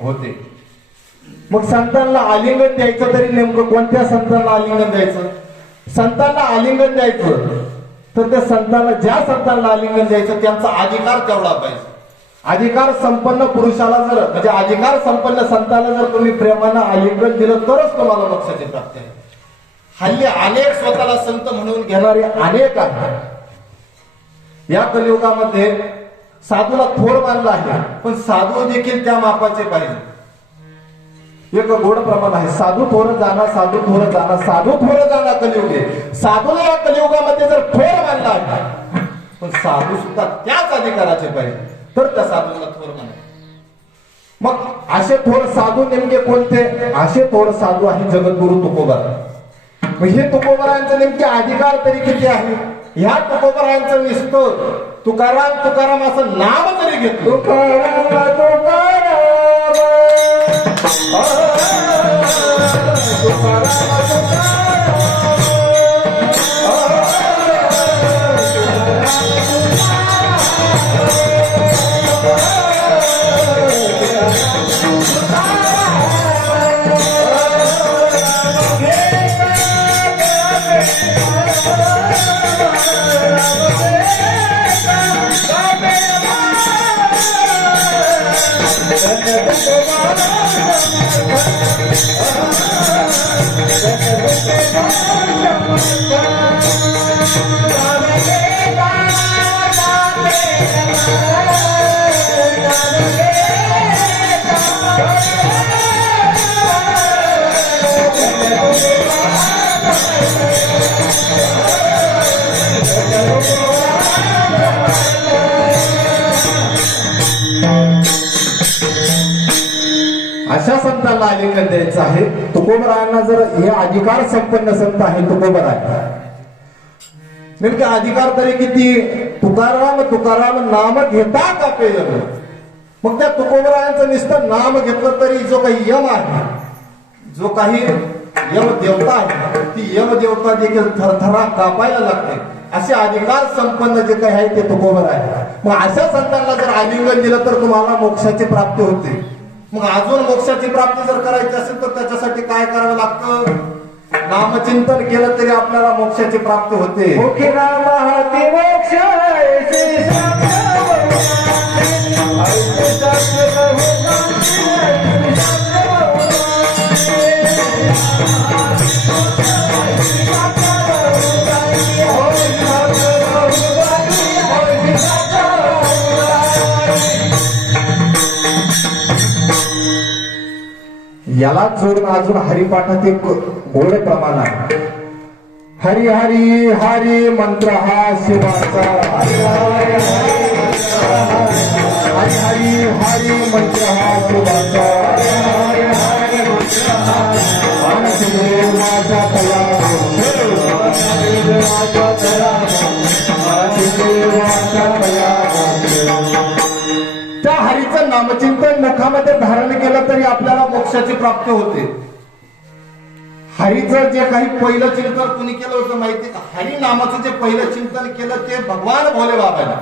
होते. मग संतांना आलिंगन द्यायचं तरी नेमकं कोणत्या संतांना आलिंगन द्यायचं. संतांना आलिंगन द्यायचं तर त्या संतांना, ज्या संतांना आलिंगन द्यायचं त्यांचा अधिकार तेवढा पाहिजे. अधिकार संपन्न पुरुषाला जर, म्हणजे अधिकार संपन्न संतांना जर तुम्ही प्रेमानं आलिंगन दिलं तरच तुम्हाला मोक्षाची प्राप्ती आहे. हल्ली अनेक स्वतःला संत म्हणून घेणारे अनेक आहेत. या कलियुगामध्ये साधूला थोर मानलं आहे, पण साधू देखील त्या मापाचे पाहिजे. एक गोड प्रमाण आहे, साधू थोर जाणार, साधू थोर जाणार, साधू थोर जाणार कलियुगे. साधूला या कलियुगामध्ये जर थोर मानला आहे, पण साधू सुद्धा त्याच अधिकाराचे पाहिजे, तर त्या साधूला थोर मानला. मग असे थोर साधू नेमके कोणते. असे थोर साधू आहे जगद्गुरु तुकोबा. मग हे तुकोबरायांचे नेमके अधिकार तरी किती आहे. ह्या तुकोबरायांचं नुसतं तुकाराम तुकाराम असं नाव जरी घेतलं, तुकाराम तुकाराम अशा संतांना आलिंगन द्यायचं आहे. तुकोबरायांना जर हे अधिकार संपन्न संत आहे तुकोबराय, नेमके अधिकार तरी किती. तुकाराम तुकाराम नाम घेता का पेय. मग त्या तुकोबरायांचं नुसतं नाम घेतलं तरी जो काही यम आहे, जो काही यम देवता आहे, ती यम देवता देखील थरथरा कापायला लागते. असे अधिकार संपन्न जे काही आहे ते तुकोबर आहे. मग अशा संतांना जर आलिंगन दिलं तर तुम्हाला मोक्षाची प्राप्ती होते. मग अजून मोक्षाची प्राप्ती जर करायची असेल तर त्याच्यासाठी काय करावं लागतं. नामचिंतन केलं तरी आपल्याला मोक्षाची प्राप्ती होते. मुखी नाम हाती मोक्ष ऐसे शास्त्र ऐसे शास्त्र याला जोडून अजून हरिपाठात एक गोड प्रमाण आहे. हरी हरी हरी मंत्र हा शिवाचा. हरी हरी हरी मंत्र हा शिवाचा. देवाचा तया देवाचा तया. त्या हरीचं नामचिंतन नखामध्ये धारण केलं तरी आपल्याला मोक्षाची प्राप्ती होते. हरीचं जे काही पहिलं चिंतन कुणी केलं होतं माहिती का? हरी नामाचं जे पहिलं चिंतन केलं ते भगवान भोले बाबांनी.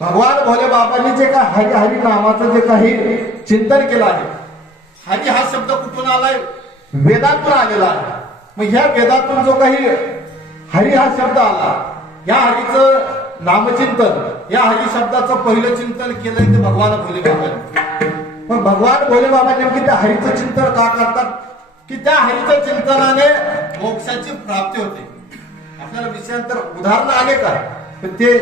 भगवान भोले बाबांनी जे काय हरी हरी नामाचं जे काही चिंतन केलं आहे. हरी हा शब्द कुठून आलाय? वेदातून आलेला आहे. मग ह्या वेदातून जो काही हरी हा शब्द आला, या हरीचं नामचिंतन, या हरी शब्दाचं पहिलं चिंतन केलंय ते भगवान भोले बाबांनी. मग भगवान भोले बाबा नेमकी त्या हरीचं चिंतन का करतात? की त्या हरीच्या चिंतनाने मोक्षाची प्राप्ती होते. आपल्याला विषयांतर उदाहरण आले का? पण ते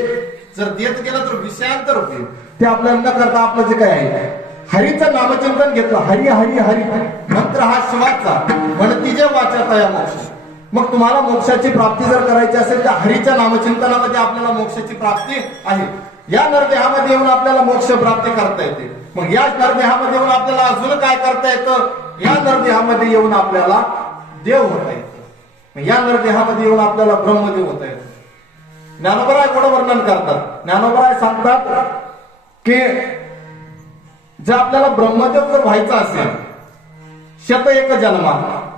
जर देत गेलं तर विषयांतर होते. ते आपल्याला न करता आपलं जे काय आहे हरीचं नामचिंतन घेतलं. हरी हरी हरी मंत्र हा शिवाचा म्हणती जे वाचता या मोक्ष. मग तुम्हाला मोक्षाची प्राप्ती जर करायची असेल तर हरीच्या नामचिंतनामध्ये आपल्याला मोक्षाची प्राप्ती आहे. या नरदेहामध्ये येऊन आपल्याला मोक्ष प्राप्ती करता येते. मग या नरदेहामध्ये येऊन आपल्याला अजून काय करता येतं? या नरदेहामध्ये येऊन आपल्याला देव होता येतं. मग या नरदेहामध्ये येऊन आपल्याला ब्रह्मदेव होता येतं. ज्ञानोबराय गोड वर्णन करतात. ज्ञानोबराय सांगतात की जर आपल्याला ब्रह्मदेव जर व्हायचा असेल, शत एक जन्मा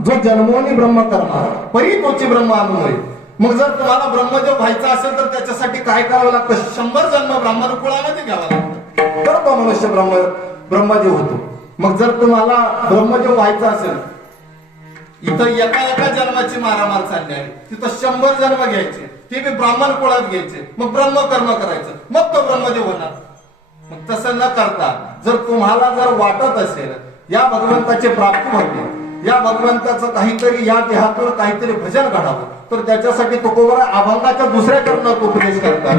जो जन्मोनी ब्रह्म करणार परी तोची ब्रह्म अनुभव. मग जर तुम्हाला ब्रह्मदेव व्हायचा असेल तर त्याच्यासाठी काय करावं लागतं? 100 जन्म ब्रह्मकुळामध्ये घ्यावा लागतं, तर तो मनुष्य ब्रह्मदेव होतो. मग जर तुम्हाला ब्रह्मदेव व्हायचा असेल, इथं एका जन्माची मारामार चालली आहे, तिथं 100 जन्म घ्यायचे, ते बी ब्राह्मण कुळात घ्यायचे, मग ब्रह्मकर्म करायचं, मग तो ब्रह्मदेव होणार. मग तसं न करता जर तुम्हाला जर वाटत असेल या भगवंताची प्राप्ती होते, या भगवंताचं काहीतरी या देहातून काहीतरी भजन घडावं, तर त्याच्यासाठी तुकोबरा अभंगाच्या दुसऱ्या करणात उपदेश करतात.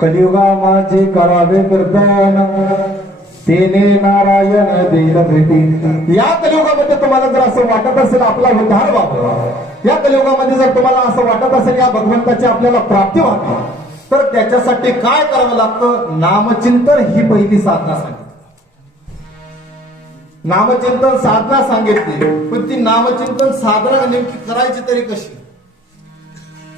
कलियुगा माझे करावे कर्तन तेने नारायण देन भेटी. या कलियुगामध्ये तुम्हाला जर असं वाटत असेल आपला उद्धार व्हावा, या कलियुगामध्ये जर तुम्हाला असं वाटत असेल या भगवंताची आपल्याला प्राप्ती व्हावी, तर त्याच्यासाठी काय करावं लागतं? नामचिंतन ही पहिली साधना सांगितली. नामचिंतन साधना सांगितली, पण ती नामचिंतन साधना नेमकी करायची तरी कशी?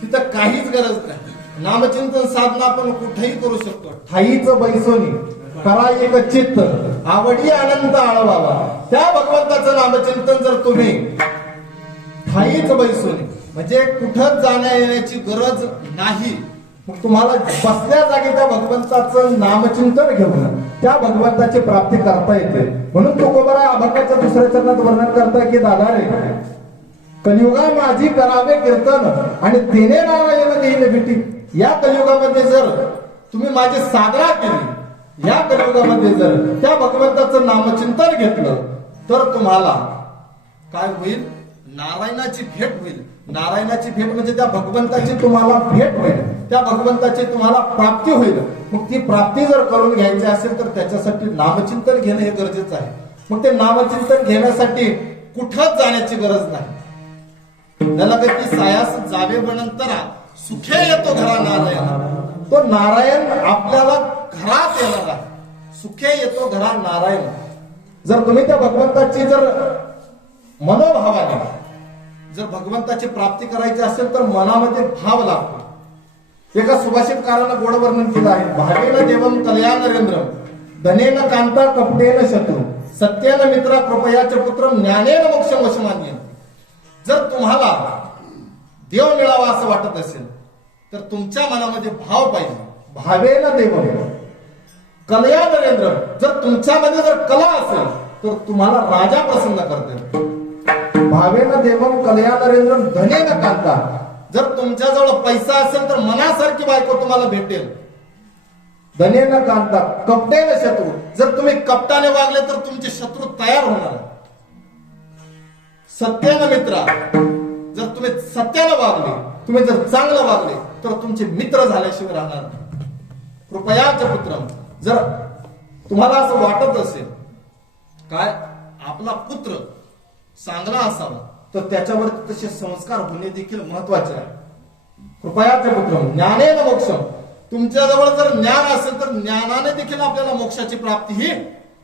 तिथं काहीच गरज नाही. नामचिंतन साधना आपण कुठेही करू शकतो. ठाईच बैसोनी करा एक चित्त आवडी अनंत आळवावा. त्या भगवंताचं नामचिंतन जर तुम्ही ठाईच बैसून म्हणजे कुठंच जाण्या येण्याची गरज नाही, मग तुम्हाला बसल्या जागी त्या भगवंताचं नामचिंतन घेऊन त्या भगवंताची प्राप्ती करता येते. म्हणून तुकोबरा अभंगाच्या दुसऱ्या चरणात वर्णन करताय की दादा रे, कलियुगा माझी करावे कीर्तन आणि तेने नारायण देईल भेटी. या कलियुगामध्ये जर तुम्ही माझी साधना केली, या कलियुगामध्ये जर त्या भगवंताचं नामचिंतन घेतलं तर तुम्हाला काय होईल? नारायणाची भेट होईल. नारायणाची भेट म्हणजे त्या भगवंताची तुम्हाला भेट होईल, त्या भगवंताची तुम्हाला प्राप्ती होईल. मग ती प्राप्ती जर करून घ्यायची असेल तर त्याच्यासाठी नामचिंतन घेणं हे गरजेचं आहे. मग ते नामचिंतन घेण्यासाठी कुठंच जाण्याची गरज नाही. त्याला काही सायास जावे बनंतरा सुखे येतो घरा नारायण. तो नारायण आपल्याला घरात येणार आहे. सुखे येतो घरा नारायण. जर तुम्ही त्या भगवंताची जर मनोभावाने जर भगवंताची प्राप्ती करायची असेल तर मनामध्ये भाव लागतो. एका सुभाषितकारानं गोड वर्णन केलं आहे. भावेन देवम कल्याण नरेंद्र धनेन कांता कपटेन शत्रू सत्येन मित्रा कृपयाच पुत्र ज्ञानेन मोक्ष वशमान्य. जर तुम्हाला देव मिळावा असं वाटत असेल तर तुमच्या मनामध्ये भाव पाहिजे. भावेन देवम कल्याण नरेंद्र. जर तुमच्यामध्ये जर कला असेल तर तुम्हाला राजा प्रसन्न करते. भावेन देवम कल्याण नरेंद्र धनेन कांता. जर तुमच्याजवळ पैसा असेल तर मनासारखी बायको तुम्हाला भेटेल. धनेन कांता कपटेन शत्रू. जर तुम्ही कपटाने वागले तर तुमचे शत्रू तयार होणार. सत्यानं मित्रा. जर तुम्ही सत्यानं वागले, तुम्ही जर चांगलं वागले तर तुमचे मित्र झाल्याशिवाय राहणार नाही. कृपयाच पुत्र. जर तुम्हाला असं वाटत असेल काय आपला पुत्र चांगला असावा तर त्याच्यावर तसे संस्कार होणे देखील महत्वाचे आहे. कृपयाच पुत्र ज्ञानेन मोक्षम. तुमच्याजवळ जर ज्ञान असेल तर ज्ञानाने देखील आपल्याला मोक्षाची प्राप्ती ही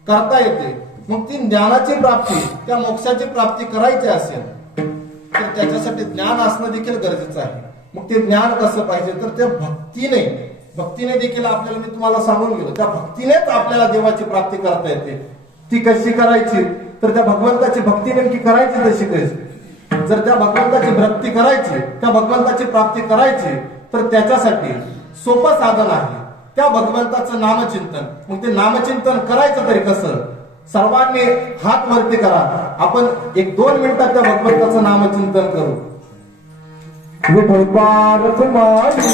करता येते. मग ती ज्ञानाची प्राप्ती, त्या मोक्षाची प्राप्ती करायची असेल तर त्याच्यासाठी ज्ञान असणं देखील गरजेचं आहे. मग ते ज्ञान कसं पाहिजे तर त्या भक्तीने देखील आपल्याला मी तुम्हाला सांगून गेलो, त्या भक्तीनेच आपल्याला देवाची प्राप्ती करता येते. ती कशी करायची तर त्या भगवंताची भक्ती नेमकी करायची तशी कशी. जर त्या भगवंताची भक्ती करायची, त्या भगवंताची प्राप्ती करायची तर त्याच्यासाठी सोपं साधन आहे त्या भगवंताचं नामचिंतन. मग ते नामचिंतन करायचं तरी कसं? सर्वांनी हात वरती करा. आपण 1-2 मिनिटात त्या भगवंताचं नामचिंतन करू. विठोबार कुमारी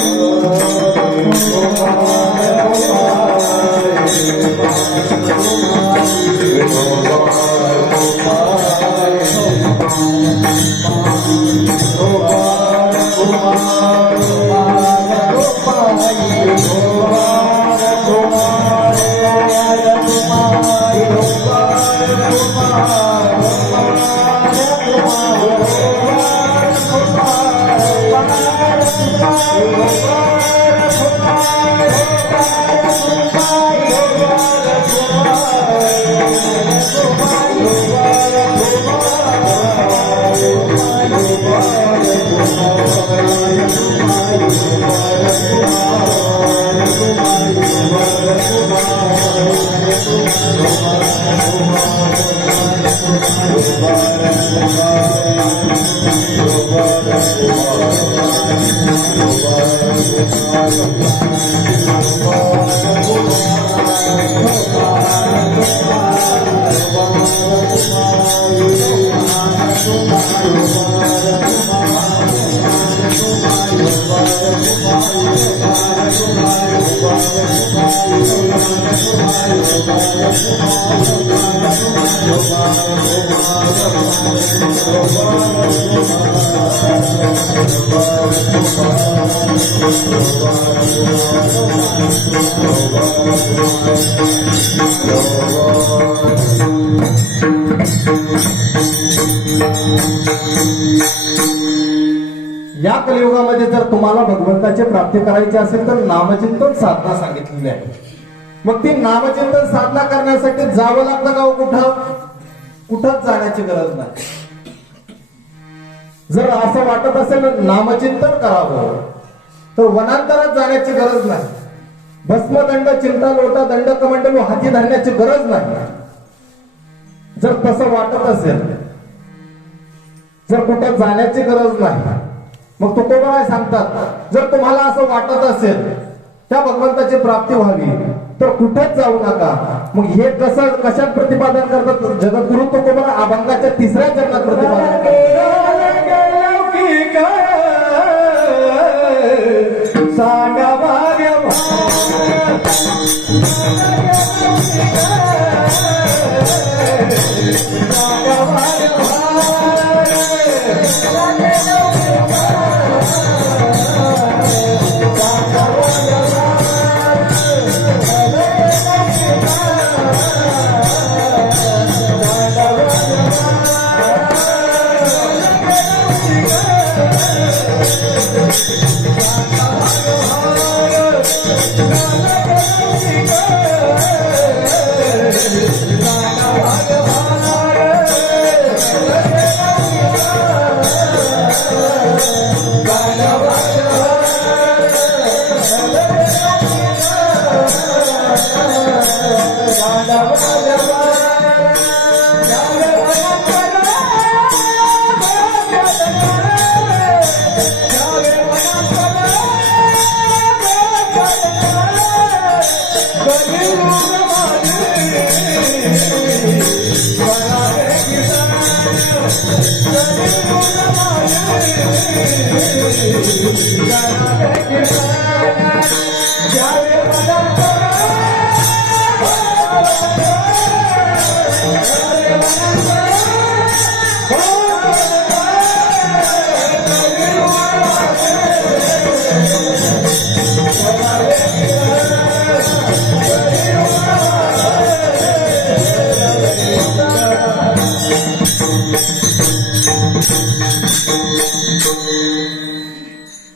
या कलियुगामध्ये जर तुम्हाला भगवंताची प्राप्ती करायची असेल तर नामचिंतन साधना सांगितलेली आहे. मग ती नामचिंतन साधना करण्यासाठी जावं लागतं का? कुठंच जाण्याची गरज नाही. जर असं वाटत असेल नामचिंतन करावं तर वनांतरात जाण्याची गरज नाही. भस्मदंड चिंता लोटा दंड कमंडलू हाती धरण्याची गरज नाही. जर तसं वाटत असेल, जर कुठं जाण्याची गरज नाही, मग तुकोबराय सांगतात जर तुम्हाला असं वाटत असेल त्या भगवंताची प्राप्ती व्हावी तर कुठेच जाऊ नका. मग हे कसं कशात प्रतिपादन करतात जगद्गुरु तुकोबरा? अभंगाच्या 3ऱ्या चरणात प्रतिपादन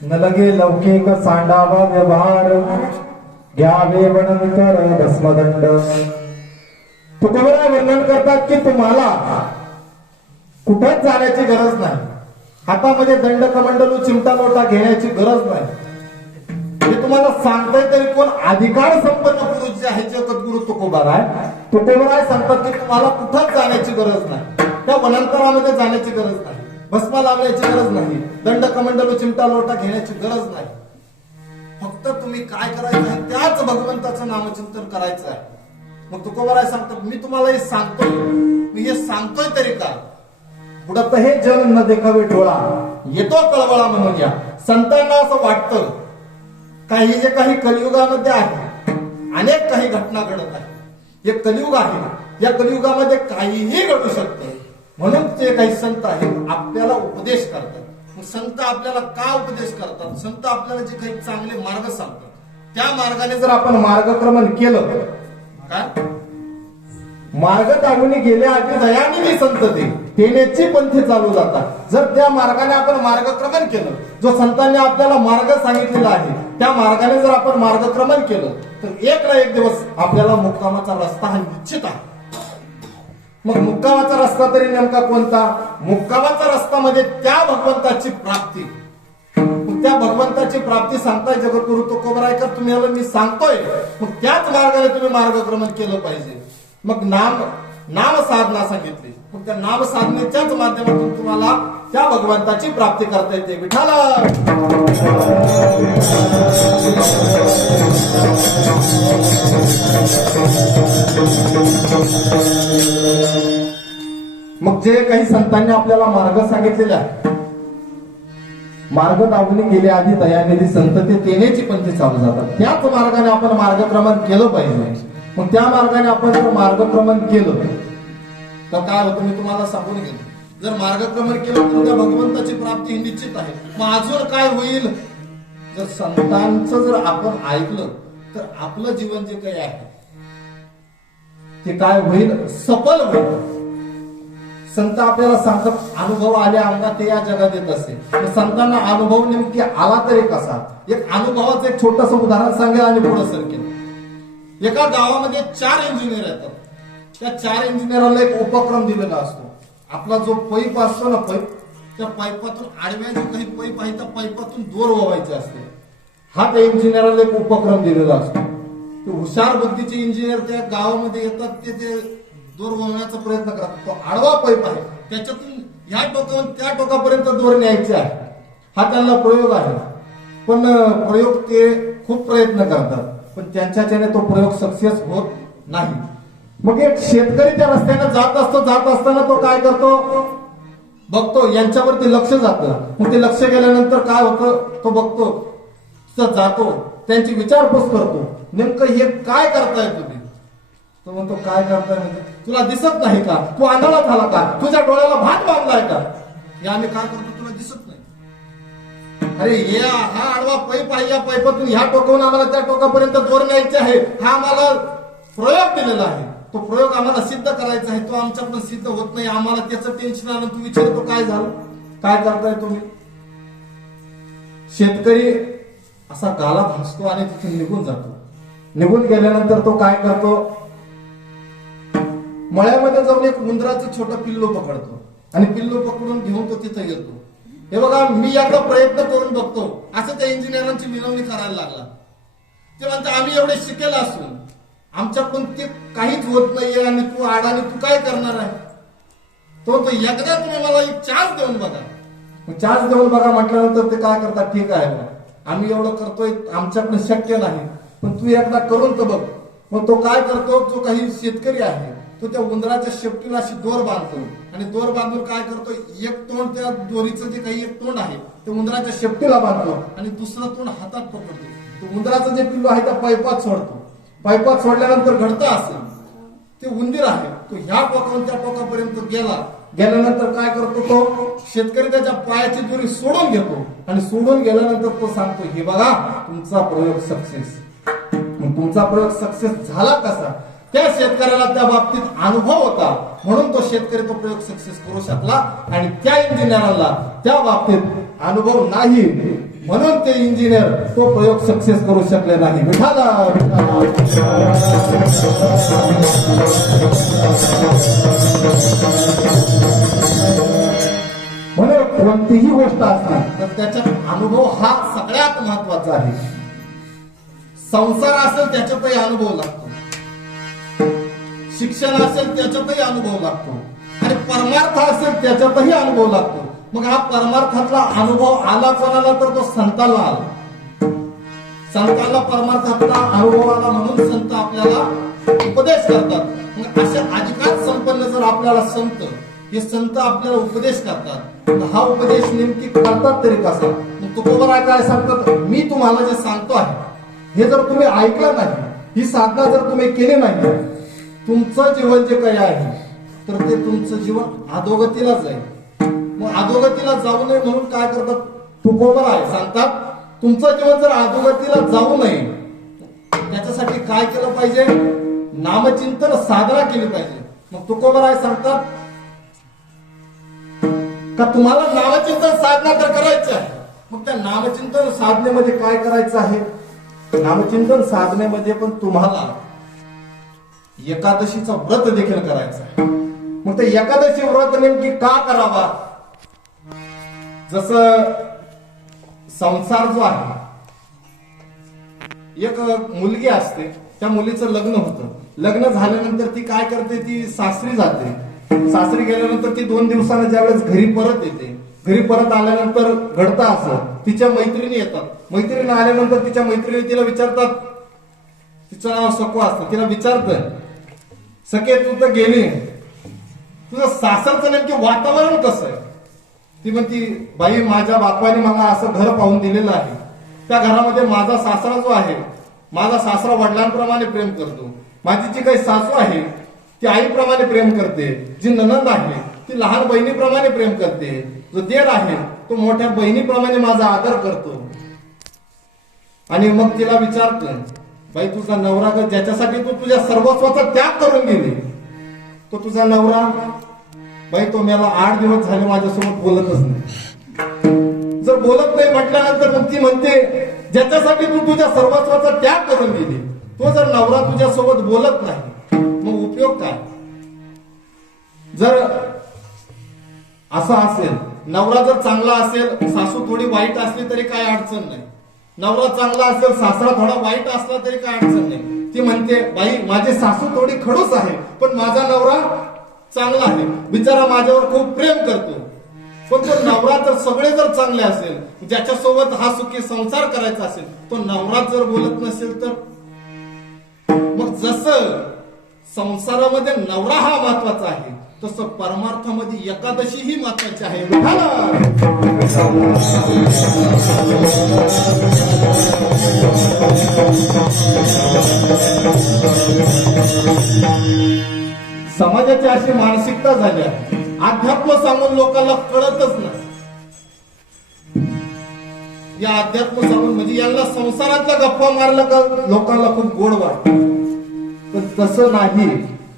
न लगे लौकिक सांडावा व्यवहार घ्यावे वनंतर भस्मदंड. तुकोबराय वर्णन करतात की तुम्हाला कुठेच जाण्याची गरज नाही, हातामध्ये दंड कमंडलू चिमटा लोटा घेण्याची गरज नाही. हे तुम्हाला सांगताय तरी कोण? अधिकार संपन्न पुरुष जे आहे जगद्गुरु तुकोबराय. तुकोबराय सांगतात की तुम्हाला कुठंच जाण्याची गरज नाही, त्या वनांतरामध्ये जाण्याची गरज नाही, भस्मा लावण्याची गरज नाही, दंड कमंडलू चिमटा लोटा घेण्याची गरज नाही. फक्त तुम्ही काय करायचं आहे? त्याच भगवंताचं नामचिंतन करायचं आहे. मग तुकोबराय सांगतात मी तुम्हाला हे सांगतोय, मी हे सांगतोय तरी का? बुडत हे जल न देखावे डोळा येतो कळवळा म्हणून या. संतांना असं वाटतं काही जे काही कलियुगामध्ये आहे, अनेक काही घटना घडत आहे. हे कलियुग आहे, या कलियुगामध्ये काहीही घडू शकते. म्हणून ते काही संत आहेत आपल्याला उपदेश करतात. मग संत आपल्याला का उपदेश करतात? संत आपल्याला जे काही चांगले मार्ग सांगतात त्या मार्गाने जर आपण मार्गक्रमण केलं, काय मार्ग दाबून गेले आधी दयानिधी संत तेनेची पंथी चालू जातात. जर त्या मार्गाने आपण मार्गक्रमण केलं, जो संतांनी आपल्याला मार्ग सांगितलेला आहे त्या मार्गाने जर आपण मार्गक्रमण केलं तर एक ना एक दिवस आपल्याला मुक्कामाचा रस्ता हा निश्चित आहे. मग मुक्कामाचा रस्ता तरी नेमका कोणता? मुक्कामाचा रस्ता म्हणजे त्या भगवंताची प्राप्ती. त्या भगवंताची प्राप्ती सांगताय जगद्गुरु तुकोबरायकर तुम्हाला मी सांगतोय. मग त्याच मार्गाने तुम्ही मार्गक्रमण केलं पाहिजे. मग नाम साधना सांगितली. मग त्या नाम साधनेच्याच माध्यमातून तुम्हाला त्या भगवंताची प्राप्ती करता येते. विठाला मग जे काही संतांनी आपल्याला मार्ग सांगितलेले आहे, मार्ग दावून गेले आधी दयानिधी संत तेनेची पंथी चालू जातात. त्याच मार्गाने आपण मार्गक्रमण केलं पाहिजे. मग त्या मार्गाने आपण जर मार्गक्रमण केलं तर काय होतं मी तुम्हाला सांगून गेलो. जर मार्गक्रमण केलं तर त्या भगवंताची प्राप्ती ही निश्चित आहे. मग अजून काय होईल? जर संतांचं जर आपण ऐकलं तर आपलं जीवन जे काही आहे ते काय होईल? सफल होईल. संत आपल्याला सांगतात अनुभव आले अंगात ते या जगात येत असेल. संतांना अनुभव नेमकी आला तरी कसा? एक अनुभवाचं एक छोटस उदाहरण सांगेल आणि पुढे सरकेल. एका गावामध्ये 4 इंजिनियर येतात. त्या 4 इंजिनियरांना एक उपक्रम दिलेला असतो. आपला जो पाईप असतो ना, पाईप, त्या पाईपातून आडव्या जो काही पाईप आहे त्या पाईपातून दोर ओवायचे असते. हा त्या इंजिनियरांना एक उपक्रम दिलेला असतो. ते हुशार बुद्धीचे इंजिनियर त्या गावामध्ये येतात ते दोर वळवण्याचा प्रयत्न करतात. तो आडवा पाईप आहे, त्याच्यातून ह्या टोकावरून त्या टोकापर्यंत दोर न्यायचे आहे. हा त्यांना प्रयोग आहे. पण प्रयोग ते खूप प्रयत्न करतात, पण त्यांच्याच्याने तो प्रयोग सक्सेस होत नाही. मग एक शेतकरी त्या रस्त्याने जात असताना तो काय करतो, बघतो यांच्यावरती लक्ष जातं. मग ते लक्ष गेल्यानंतर काय होतं, तो बघतो, जातो, त्यांची विचारपूस करतो, नेमकं हे काय करताय तुम्ही. तो म्हणतो काय करताय म्हणजे तुला दिसत नाही का, तू आंधळा झाला का, तुझ्या डोळ्याला भात बांधलाय का. हे आम्ही काय करतो तुला दिसत नाही. अरे हे हा आडवा पाईप आहे, या पाईपातून ह्या टोकावरून आम्हाला त्या टोकापर्यंत दोर न्यायचे आहे. हा आम्हाला प्रयोग दिलेला आहे, तो प्रयोग आम्हाला सिद्ध करायचा आहे. तो आमच्याकडून सिद्ध होत नाही, आम्हाला त्याचं टेन्शन आलं. तू विचारतो काय झालं, काय करताय तुम्ही. शेतकरी असा गालात हसतो आणि तिथून निघून जातो. निघून गेल्यानंतर तो काय करतो, मळ्यामध्ये जाऊन एक उंदराचं छोटं पिल्लू पकडतो आणि पिल्लू पकडून घेऊन तो तिथे येतो. हे बघा मी याचा प्रयत्न करून बघतो, असं त्या इंजिनियरांची विनवणी करायला लागला. ते म्हणते आम्ही एवढे शिकेल असून आमच्याकडून ते काहीच होत नाहीये आणि तू आडाने तू काय करणार आहे. तो एकदा तुम्ही मला एक चान्स देऊन बघा. चान्स देऊन बघा म्हटल्यानंतर ते काय करतात, ठीक आहे आम्ही एवढं करतोय, आमच्याकडून शक्य नाही, पण तू एकदा करून तर बघ. मग तो काय करतो, जो काही शेतकरी आहे तो त्या उंदराच्या शेपटीला अशी दोर बांधतो आणि दोर बांधून काय करतो, एक तोंड त्या दोरीचं जे काही एक तोंड आहे ते उंदराच्या शेपटीला बांधतो आणि दुसरं तोंड हातात पकडतो. तो उंदराचं जे पिल्लू आहे त्या पाईपात सोडतो. पाईपात सोडल्यानंतर घडतं असेल, ते उंदीर आहे तो ह्या टोकावरून त्या टोकापर्यंत गेल्यानंतर काय करतो, तो शेतकरी त्याच्या पायाची दोरी सोडून घेतो आणि सोडून गेल्यानंतर तो सांगतो, हे बघा तुमचा प्रयोग सक्सेस. तुमचा प्रयोग सक्सेस झाला कसा, त्या शेतकऱ्याला त्या बाबतीत अनुभव होता म्हणून तो शेतकरी तो प्रयोग सक्सेस करू शकला आणि त्या इंजिनियरला त्या बाबतीत अनुभव नाही म्हणून ते इंजिनियर तो प्रयोग सक्सेस करू शकले नाही. विठाला म्हणून कोणतीही गोष्ट असते तर त्याच्यात अनुभव हा सगळ्यात महत्वाचा आहे. संसार असेल त्याच्यातही अनुभव लागतो, शिक्षण असेल त्याच्यातही अनुभव लागतो आणि परमार्थ असेल त्याच्यातही अनुभव लागतो. मग हा परमार्थातला अनुभव आला कोणाला तर तो संतांना आला. संतांना परमार्थातला अनुभव आला म्हणून संत आपल्याला उपदेश करतात. मग अशा अधिकार संपन्न जर आपल्याला संत हे संत आपल्याला उपदेश करतात, हा उपदेश नेमकी करतात तरी कसा. मग तुकोबराय काय सांगतात, मी तुम्हाला जे सांगतो आहे हे जर तुम्ही ऐकलं नाही, ही साधना जर तुम्ही केली नाही, तुमचं जीवन जे काही आहे तर ते तुमचं जीवन अधोगतीला जाईल. मग अधोगतीला जाऊ नये म्हणून काय करतात तुकोबराय सांगतात, तुमचं जीवन जर अधोगतीला जाऊ नये त्याच्यासाठी काय केलं पाहिजे, नामचिंतन साधना केली पाहिजे. मग तुकोबराय सांगतात का तुम्हाला नामचिंतन साधना तर करायचं आहे. मग त्या नामचिंतन साधनेमध्ये काय करायचं आहे, नामचिंतन साधनेमध्ये पण तुम्हाला एकादशीचा व्रत देखील करायचं आहे. मग ते एकादशी व्रत नेमकी का करावा, जसं संसार जो आहे, एक मुलगी असते, त्या मुलीचं लग्न होतं, लग्न झाल्यानंतर ती काय करते, ती सासरी जाते. सासरी गेल्यानंतर ती 2 दिवसानं ज्यावेळेस घरी परत येते, घरी परत आल्यानंतर घडतं असं, तिच्या मैत्रिणी येतात. मैत्रिणी आल्यानंतर तिच्या मैत्रिणी तिला विचारतात, तिचं नाव सकू असतं, तिला विचारतं, सखे तू तर गेली, तुझं सासरचं नेमके वातावरण कसं आहे. ती म्हणती, बाई माझ्या बापाने मला असं घर पाहून दिलेलं आहे, त्या घरामध्ये माझा सासरा जो आहे, माझा सासरा वडिलांप्रमाणे प्रेम करतो, माझी जी काही सासू आहे ती आईप्रमाणे प्रेम करते, जी ननंद आहे ती लहान बहिणीप्रमाणे प्रेम करते, जो देर आहे तो मोठ्या बहिणीप्रमाणे माझा आदर करतो. आणि मग तिला विचारतं, बाई तुझा नवरा ज्याच्यासाठी तू तुझ्या सर्वस्वाचा त्याग करून गेली, तो तुझा नवरा, बाई तो मला 8 दिवस झाले माझ्यासोबत बोलतच नाही. जर बोलत नाही म्हटल्यानंतर मग ती म्हणते, ज्याच्यासाठी तू तुझ्या सर्वस्वाचा त्याग करून गेली तो जर नवरा तुझ्यासोबत बोलत नाही मग उपयोग काय. जर असं असेल, नवरा जर चांगला असेल, सासू थोडी वाईट असली तरी काय अडचण नाही, नवरा चांगला असेल, सासरा थोडा वाईट असला तरी काय अडचण नाही. ती म्हणते बाई माझी सासू थोडी खडूस आहे पण माझा नवरा चांगला आहे, बिचारा माझ्यावर खूप प्रेम करतो. पण तो नवरा जर सगळे जर चांगले असेल, ज्याच्यासोबत हा सुखी संसार करायचा असेल, तो नवरा जर बोलत नसेल तर मग जसं संसारामध्ये नवरा हा महत्वाचा आहे तसं परमार्थामध्ये एकादशी ही महत्वाची आहे. समाजाची अशी मानसिकता झाली आहे, अध्यात्म सांगून लोकांना कळतच नाही. या अध्यात्म सांगून म्हणजे यांना संसारातल्या गप्पा मारला का लोकांना खूप गोड वाटतं, पण तसं नाही.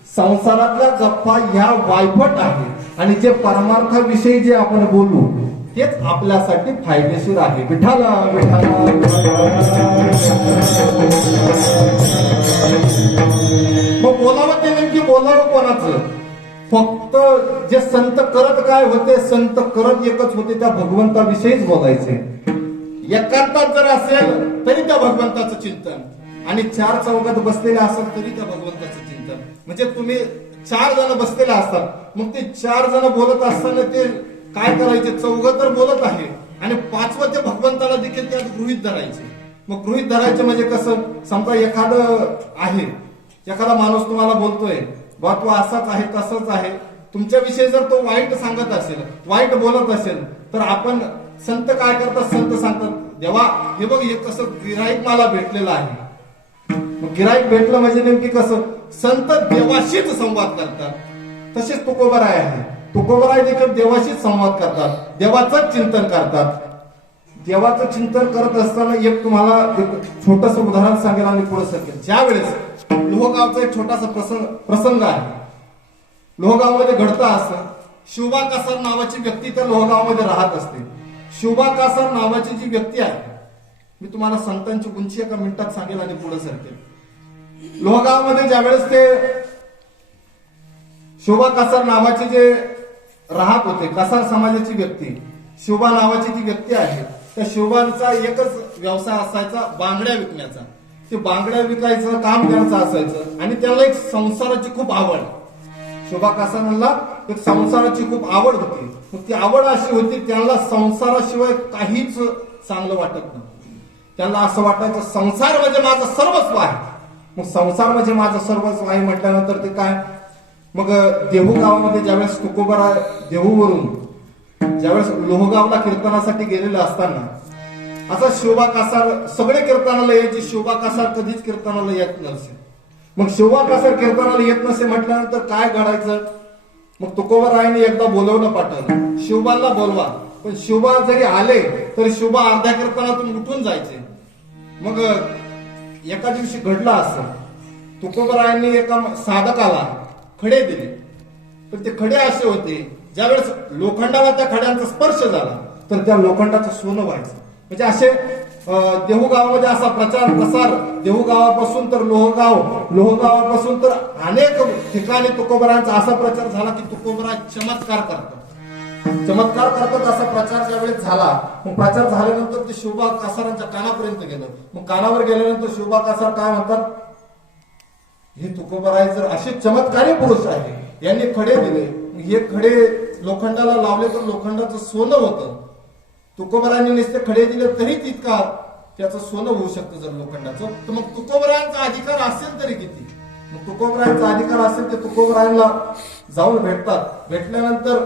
संसारातल्या गप्पा ह्या वायफट आहेत आणि जे परमार्थाविषयी जे आपण बोलू तेच आपल्यासाठी फायदेशीर आहे. विठाला विठाला मग बोलावं ते नेमकी बोलावं कोणाचं? फक्त जे संत करत काय होते, संत करत एकच होते, त्या भगवंताविषयीच बोलायचे. एकांतात जर असेल तरी त्या भगवंताचं चिंतन, आणि चार चौकात बसलेले असाल तरी त्या भगवंताचं चिंतन. म्हणजे तुम्ही 4 जण बसलेले असतात, मग ते 4 जण बोलत असताना ते काय करायचे, चौघ तर बोलत आहे आणि 5वं ते भगवंताला देखील त्यात गृहीत धरायचे. मग गृहीत धरायचे म्हणजे कसं, समजा एखादं आहे, एखादा माणूस तुम्हाला बोलतोय बा तू असाच आहे तसंच आहे, तुमच्याविषयी जर तो वाईट सांगत असेल, वाईट बोलत असेल, तर आपण संत काय करतात, संत सांगतात देवा हे बघ हे कसं गिराईक मला भेटलेलं आहे. गिराईक भेटलं म्हणजे नेमकी कसं, संत देवाशीच संवाद करतात. तसेच तुकोबराय आहे, तुकोबराय देखील देवाशीच संवाद करतात, देवाचंच चिंतन करतात. देवाचं चिंतन करत असताना एक तुम्हाला एक छोटस उदाहरण सांगेल आणि पुढे सकेल. ज्या वेळेस लोहगावचा एक छोटासा प्रसंग आहे, लोहगावमध्ये घडतं असं, शिवबा कासार नावाची व्यक्ती त्या लोहगावमध्ये राहत असते. शिवबा कासार नावाची जी व्यक्ती आहे, मी तुम्हाला संतांची उंची एका मिनिटात सांगेल आणि पुढे सरकेल. लोहगावमध्ये ज्यावेळेस ते शिवबा कासार नावाचे जे राहत होते, कासार समाजाची व्यक्ती, शिवबा नावाची ती व्यक्ती आहे, त्या शिवबांचा एकच व्यवसाय असायचा बांगड्या विकण्याचा. ते बांगड्या विकायचं काम त्यांचं असायचं आणि त्याला एक संसाराची खूप आवड. शिवबा कासारांना एक संसाराची खूप आवड होती. मग ती आवड अशी होती, त्यांना संसाराशिवाय काहीच चांगलं वाटत नव्हतं. त्यांना असं वाटायचं संसार म्हणजे माझं सर्वस्व आहे. मग संसार म्हणजे माझं सर्वस्व आहे म्हटल्यानंतर ते काय, मग देहू गावामध्ये ज्यावेळेस तुकोबराय देहूवरून ज्यावेळेस लोहगावला कीर्तनासाठी गेलेलं असताना असा शिवबा कासार सगळे कीर्तनाला यायचे, शिवबा कासार कधीच कीर्तनाला येत नसे. मग शिवबा कासार कीर्तनाला येत नसे म्हटल्यानंतर काय घडायचं, मग तुकोबरायने एकदा बोलवलं, पाठवलं शिवबाला बोलवा. पण शिवबा जरी आले तरी शिवबा अर्ध्या कीर्तनातून उठून जायचे. मग एका दिवशी घडलं असं, तुकोबरायांनी एका साधकाला खडे दिले, पण ते खडे असे होते ज्यावेळेस लोखंडाला त्या खड्यांचा स्पर्श झाला तर त्या लोखंडाचं सोनं व्हायचं. म्हणजे असे देहू गावामध्ये असा प्रचार प्रसार, देहू गावापासून तर लोहगाव, लोहगावापासून तर अनेक ठिकाणी तुकोबरायांचा असा प्रचार झाला की तुकोबराय चमत्कार करतात, चमत्कार करतात असा प्रचार ज्यावेळेस झाला. मग प्रचार झाल्यानंतर ते शिवबा कासारांच्या कानापर्यंत गेलं. मग कानावर गेल्यानंतर शिवबा कासार काय म्हणतात, हे तुकोबराय जर असे चमत्कारी पुरुष आहे, यांनी खडे दिले, हे खडे लोखंडाला लावले तर लोखंडाचं सोनं होतं. तुकोबरायांनी नुसते खडे दिले तरी तितका त्याचं सोनं होऊ शकतं जर लोखंडाचं, तर मग तुकोबरायांचा अधिकार असेल तरी किती. मग तुकोबरायांचा अधिकार असेल ते तुकोबरायांना जाऊन भेटतात. भेटल्यानंतर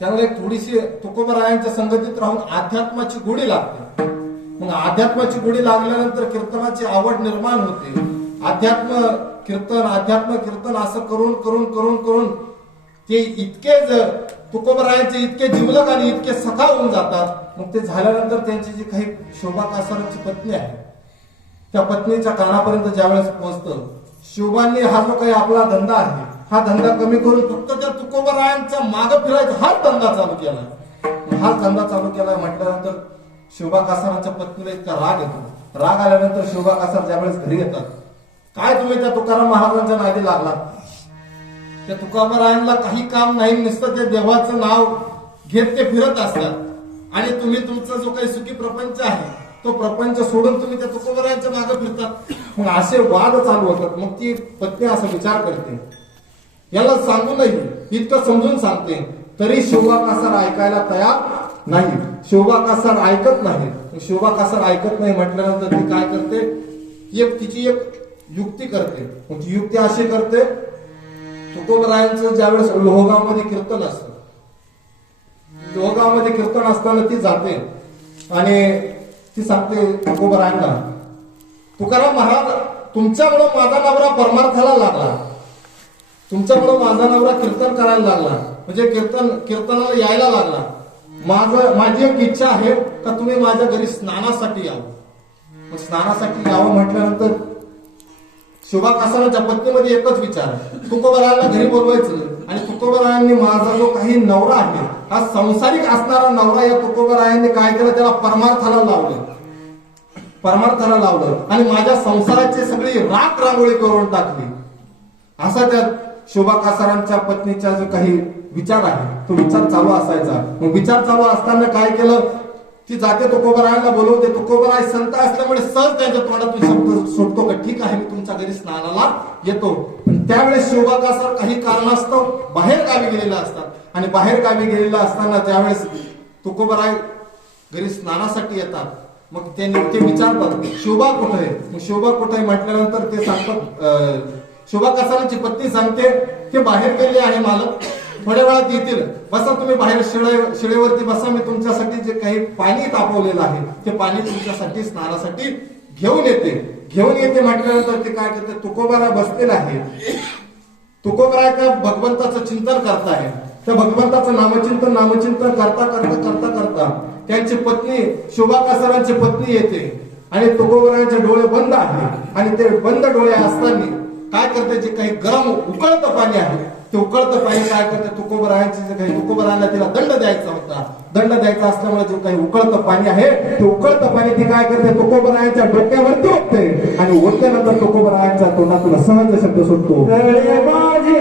त्याला एक थोडीशी तुकोबरायांच्या संगतीत राहून अध्यात्माची गोडी लागते. मग अध्यात्माची गोडी लागल्यानंतर कीर्तनाची आवड निर्माण होते. अध्यात्म कीर्तन असं करून करून करून करून ते इतके तुकोबरायांचे इतके जिवलग आणि इतके सखा होऊन जातात. मग ते झाल्यानंतर त्यांची जी काही शिवबा कासारांची पत्नी आहे, त्या पत्नीच्या कानापर्यंत ज्यावेळेस पोहोचतं, शिवबांनी हा जो काही आपला धंदा आहे, हा धंदा कमी करून फक्त त्या तुकोबरायांचा माग फिरायचा हाच धंदा चालू केला. हाच धंदा चालू केला म्हटल्यानंतर शिवबा कासारांच्या पत्नीला इतका राग येतो. राग आल्यानंतर शिवबा कासार ज्यावेळेस घरी येतात, काय तुम्ही त्या तुकाराम महाराजांच्या नादी लागलात, त्या तुकोबरायांना काही काम नाही, नुसतं ते देवाचं नाव घेत ते फिरत असतात आणि तुम्ही तुमचा जो काही सुखी प्रपंच आहे तो प्रपंच सोडून तुम्ही त्या तुकोबरायांच्या मागे फिरतात. मग असे वाद चालू होतात. मग ती पत्नी असा विचार करते, याला सांगूनही इतकं समजून सांगते तरी शोभा कासार ऐकायला तयार नाही. शोभा कासार ऐकत नाही. शोभा कासार ऐकत नाही म्हटल्यानंतर ती काय करते, तिची एक युक्ती करते. मग ती युक्ती अशी करते, तुकोबरायांचं ज्यावेळेस लोहगावमध्ये कीर्तन असतं, लोहगावमध्ये कीर्तन असताना ती जाते आणि ती सांगते तुकोबरायांना, तुकाराम महाराज, तुमच्यामुळं माझा नवरा परमार्थाला लागला, तुमच्यामुळं माझा नवरा कीर्तन करायला लागला, म्हणजे कीर्तनाला यायला लागला. माझी एक इच्छा आहे का तुम्ही माझ्या घरी स्नानासाठी यावं. मग स्नानासाठी यावं म्हटल्यानंतर शोभा कासारांच्या पत्नीमध्ये एकच विचार, तुकोबरायांना घरी बोलवायचं आणि तुकोबरायांनी माझा जो काही नवरा आहे, हा संसारिक असणारा नवरा, या तुकोबरायांनी काय केलं, त्याला परमार्थाला लावलं आणि माझ्या संसाराची सगळी राख रांगोळी करून टाकली. असा त्या शोभा कासारांच्या पत्नीचा जो काही विचार आहे तो विचार चालू असायचा. मग विचार चालू असताना काय केलं, ती जाते तुकोबरायांना बोलवते. तुकोबराय संत असल्यामुळे सहज त्यांच्या तोंडातून शब्द सुटतो का ठीक आहे, मी तुमच्या घरी स्नानाला येतो. पण त्यावेळेस शोभा कासार काही कारणास्तव बाहेर गावी गेलेला असतात आणि बाहेर गावी गेलेला असताना ज्यावेळेस तुकोबराय घरी स्नानासाठी येतात, मग ते विचारतात शोभा कुठे आहे. मग शोभा कुठे आहे म्हटल्यानंतर ते सांगतात, शोभा कासारांची पत्नी सांगते ते बाहेर गेले आहे मालक, थोड्या वेळात येतील, बसा तुम्ही बाहेर शिळेवरती बसा, मी तुमच्यासाठी जे काही पाणी तापवलेलं आहे ते पाणी तुमच्यासाठी स्नानासाठी घेऊन येते म्हटल्यानंतर ते काय करते, तुकोबरा बसलेला आहे. तुकोबरा त्या भगवंताचं चिंतन करताय. त्या भगवंताचं नामचिंतन करता त्यांची पत्नी शोभा कासारांची पत्नी येते आणि तुकोबरायांचे डोळे बंद आहे आणि ते बंद डोळे असताना काय करते, जे काही गरम उकळतं पाणी आहे ते उकळतं पाणी काय करते, तुकोबरायांना तिला दंड द्यायचा होता. दंड द्यायचा असल्यामुळे जे काही उकळतं पाणी आहे ते उकळतं पाणी ती काय करते, तुकोबरायांच्या डोक्यावरती ओतते आणि ओतल्यानंतर तुकोबरायांच्या तोंडातून सहज शब्द सुटतो, माझी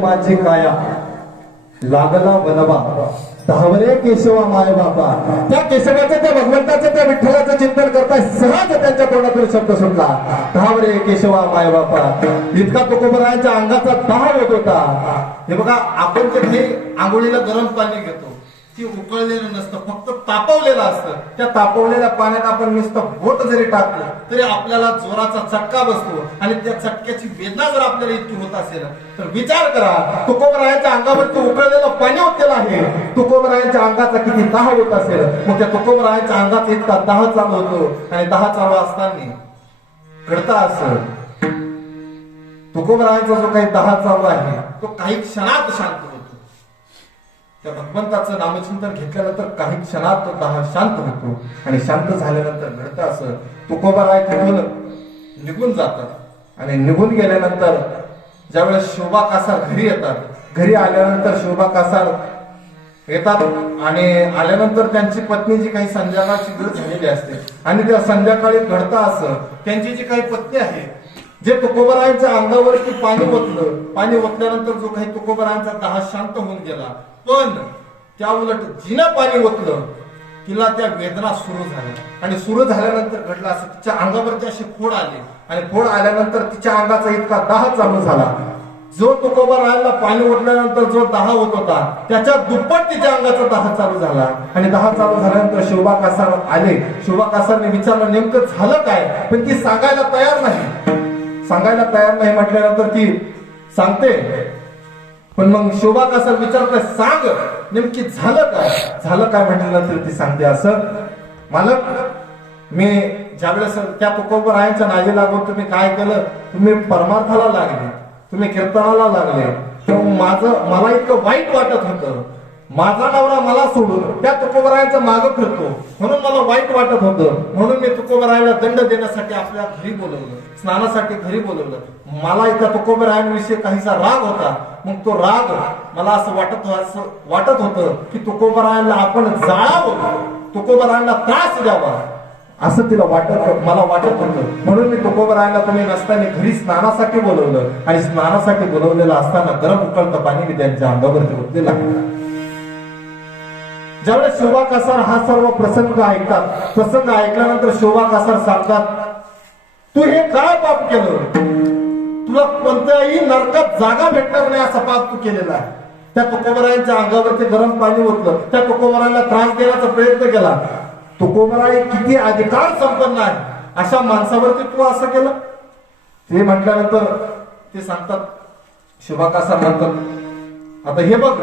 माझी काया लागला बनवा धावरे केशवा माय बापा. त्या केशवाचं, त्या भगवंताचं, त्या विठ्ठलाचं चिंतन करताय सहज त्यांच्या तोंडातून शब्द सुटला, धावरे केशवा माय बापा. इतका तुकोबरायांच्या अंगाचा दाह होत होता. हे बघा, आपण जे काही आंघोळीला गरम पाणी घेतो ती उकळलेलं नसतं, फक्त तापवलेलं असतं. त्या तापवलेल्या पाण्यात आपण नुसतं बोट जरी टाकलं तरी आपल्याला जोराचा चटका बसतो आणि त्या चटक्याची वेदना जर आपल्याला इतकी होत असेल तर विचार करा, तुकोबरायांच्या अंगावरती उकळलेलं पाणी ओतलेलं आहे, तुकोबरायांच्या अंगाचा किती दाह होत असेल. मग त्या तुकोबरायांच्या अंगाचा इतका दाह चालू होतो आणि दाह चालू असताना घडतं असं, तुकोबरायांचा जो काही दाह चालू आहे तो काही क्षणात शांत होतो. त्या भगवंताचं नामचिंतन घेतल्यानंतर काही क्षणात तो दाह शांत होतो आणि शांत झाल्यानंतर घडतं असं, तुकोबराय तिथून निघून जातात आणि निघून गेल्यानंतर ज्यावेळेस शोभा कासार घरी येतात, घरी आल्यानंतर शोभा कासार येतात आणि आल्यानंतर त्यांची पत्नी जी काही संध्याकाळची वेळ झालेली असते आणि त्या संध्याकाळी घडतं असं, त्यांची जी काही पत्नी आहे जे तुकोबरायांच्या अंगावरती पाणी ओतलं, पाणी ओतल्यानंतर जो काही तुकोबरायांचा दाह शांत होऊन गेला, पण त्या उलट जिनं पाणी ओतलं तिला त्या वेदना सुरू झाल्या आणि सुरू झाल्यानंतर घडलं असं, तिच्या अंगावरती असे फोड आले आणि फोड आल्यानंतर तिच्या अंगाचा इतका दाह चालू झाला जो तुकोबारायांना पाणी ओतल्यानंतर जो दाह होत होता त्याच्या दुप्पट तिच्या अंगाचा दाह चालू झाला. आणि दाह चालू झाल्यानंतर शोभा कासार आले. शोभा कासारने विचारलं नेमकं झालं काय, पण ती सांगायला तयार नाही. सांगायला तयार नाही म्हटल्यानंतर ती सांगते, पण मग शोभा कासार विचारत सांग नेमकी झालं काय म्हटल्यानंतर ती सांगते असं, मालक मी ज्यावेळेस त्या तुकोबारायांच्या नादी लागून तुम्ही काय केलं, तुम्ही परमार्थाला लागले, तुम्ही कीर्तनाला लागले, तेव्हा मला इतकं वाईट वाटत होतं. माझा नवरा मला सोडून त्या तुकोबारायांच्या मागं फिरतो म्हणून मला वाईट वाटत होतं. म्हणून मी तुकोबारायांना दंड देण्यासाठी आपल्या घरी बोलवलं, स्नानासाठी घरी बोलवलं. मला त्या तुकोबारायांविषयी काहीसा राग होता. मग तो राग मला असं वाटत होतं की तुकोबारायांना आपण जाळावं, तुकोबारायांना त्रास द्यावा असं मला वाटत होतं. म्हणून मी तुकोबारायांना तुम्ही नसताना घरी स्नानासाठी बोलवलं. आणि स्नानासाठी बोलवलेलं असताना गरम उकळतं पाणी मी त्यांच्या अंगावरती ओतलेलं. ज्यावेळेस शोभा कासार हा सर्व प्रसंग ऐकतात, प्रसंग ऐकल्यानंतर शोभा कासार सांगतात, तू हे काय पाप केलं, तुला कोणत्याही नरकात जागा भेटणार नाही असा पाप तू केलेला आहे. त्या तुकोबारायांच्या अंगावरती गरम पाणी ओतलं, त्या तुकोबारायांना त्रास देण्याचा प्रयत्न केला. तुकोबाराय किती अधिकार संपन्न आहे, अशा माणसावरती तू असं केलं. ते म्हटल्यानंतर ते सांगतात, शोभा कासार म्हणतात, आता हे बघ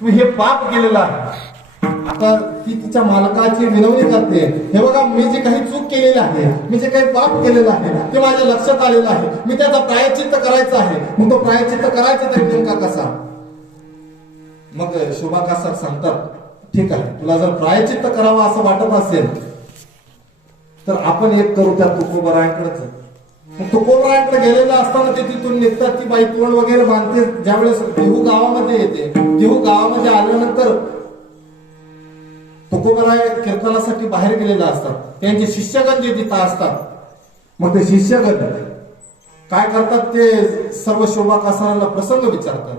तू हे पाप केलेलं आहे. आता ती तिच्या मालकाची विनवणी करते, हे बघा मी जे काही चूक केलेली आहे, मी जे काही पाप केलेलं आहे ते माझ्या लक्षात आलेलं आहे, मी त्याचा प्रायश्चित्त करायचं आहे. मग तो प्रायश्चित्त करायचा तरी नेमका कसा. मग शोभा कासार सांगतात, ठीक आहे तुला जर प्रायश्चित्त करावं असं वाटत असेल तर आपण एक करू, त्या तुकोबारायांकडेच. मग तुकोबारायांकडे गेलेलं असताना ते तिथून निघतात. ती बाई तोंड वगैरे बांधते. ज्यावेळेस देहू गावामध्ये येते, देहू गावामध्ये आल्यानंतर तुकोबाराय कीर्तनासाठी बाहेर गेलेले असतात. त्यांचे शिष्यगण जे तिथं असतात, मग ते शिष्यगण काय करतात, ते सर्व शोभा कासारांना प्रसंग विचारतात.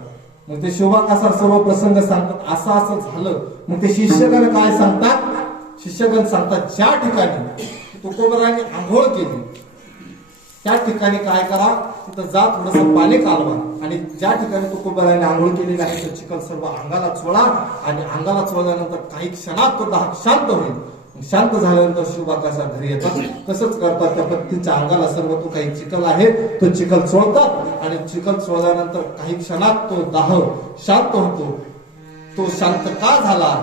मग ते शोभा कासार सर्व प्रसंग सांगतात, असं असं झालं. मग ते शिष्यगण काय सांगतात, शिष्यगण सांगतात, ज्या ठिकाणी तुकोबारायांनी आंघोळ केली त्या ठिकाणी काय करा, तिथं जा थोडंसं पाणी कालवा आणि ज्या ठिकाणी तुकोबारायांनी आंघोळ केलेली आहे तो चिखल सर्व अंगाला चोळा. आणि अंगाला चोळल्यानंतर काही क्षणात तो दाह शांत होईल. शांत झाल्यानंतर शोभा कासार घरी येतात. तसंच करतात, त्या पत्नीच्या अंगाला सर्व तो काही चिखल आहे तो चिखल चोळतात. आणि चिखल चोळल्यानंतर काही क्षणात तो दाह शांत होतो. तो शांत का झाला,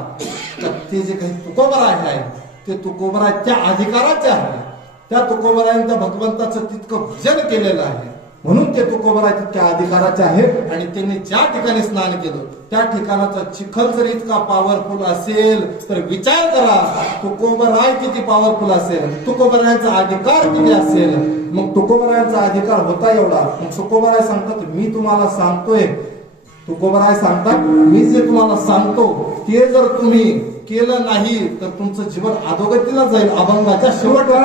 तर ते जे काही तुकोबाराय आहे ते तुकोबाराय त्या अधिकाराचे आहे. त्या तुकोबारायांच्या भगवंताचं तितकं भजन केलेलं आहे म्हणून ते तुकोबाराय तितक्या अधिकाराचे आहे. आणि त्यांनी ज्या ठिकाणी स्नान केलं त्या ठिकाणाचा चिखल जर इतका पॉवरफुल असेल तर विचार करा तुकोबाराय किती पॉवरफुल असेल, तुकोबारायांचा अधिकार किती असेल. मग तुकोबारायांचा अधिकार होता एवढा. मग तुकोबाराय सांगतात, मी तुम्हाला सांगतोय, तुकोबाराय सांगतात, मी जे तुम्हाला सांगतो ते जर तुम्ही केलं नाही तर तुमचं जीवन अधोगतीला जाईल, अभंगाच्या शेवटला.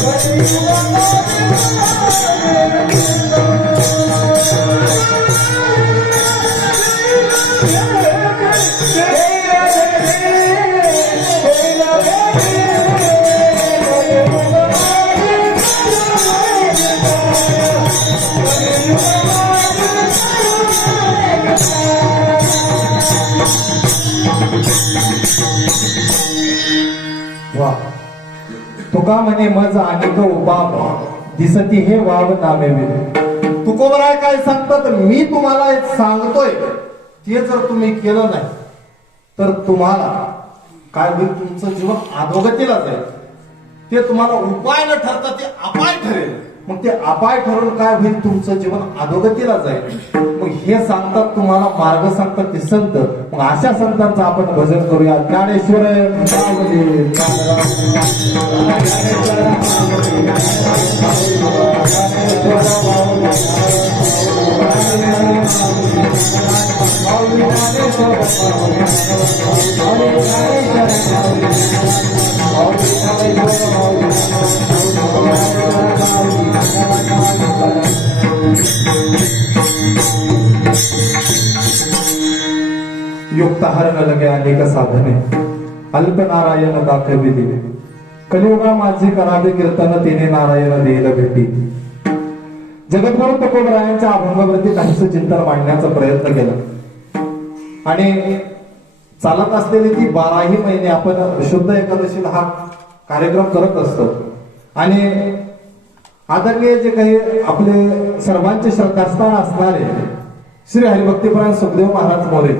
What do you want? वा तुका म्हणे मज अनेक उबाब दिसती हे वाव नामेवे. तुकोबराय काय सांगतात, मी तुम्हाला एक सांगतोय ते जर तुम्ही केलं नाही तर तुम्हाला काय होईल, तुमचं जीवन अधोगतीला जाईल. ते तुम्हाला उपाय न ठरता ते अपाय ठरेल. मग ते अपाय ठरून काय होईल, तुमचं जीवन अधोगतीला जाईल. मग हे सांगतात तुम्हाला, मार्ग सांगतात ते संत. मग अशा संतांचं आपण भजन करूया. ज्ञानेश्वर युक्तहार न लगे अनेक साधने अल्प नारायण दाखवी दिले. कलियुगा माझी करावे कीर्तन तिने नारायण देईल भेटी. जगद्गुरु तुकोबरायांच्या अभंगावरती काहीच चिंतन मांडण्याचा प्रयत्न केला आणि चालत असलेली ती 12ही महिने आपण शुद्ध एकादशीला हा कार्यक्रम करत असतो. आणि आदरणीय जे काही आपले सर्वांचे श्रद्धास्थान असणारे श्री हरिभक्तीपरायण सुखदेव महाराज मोरे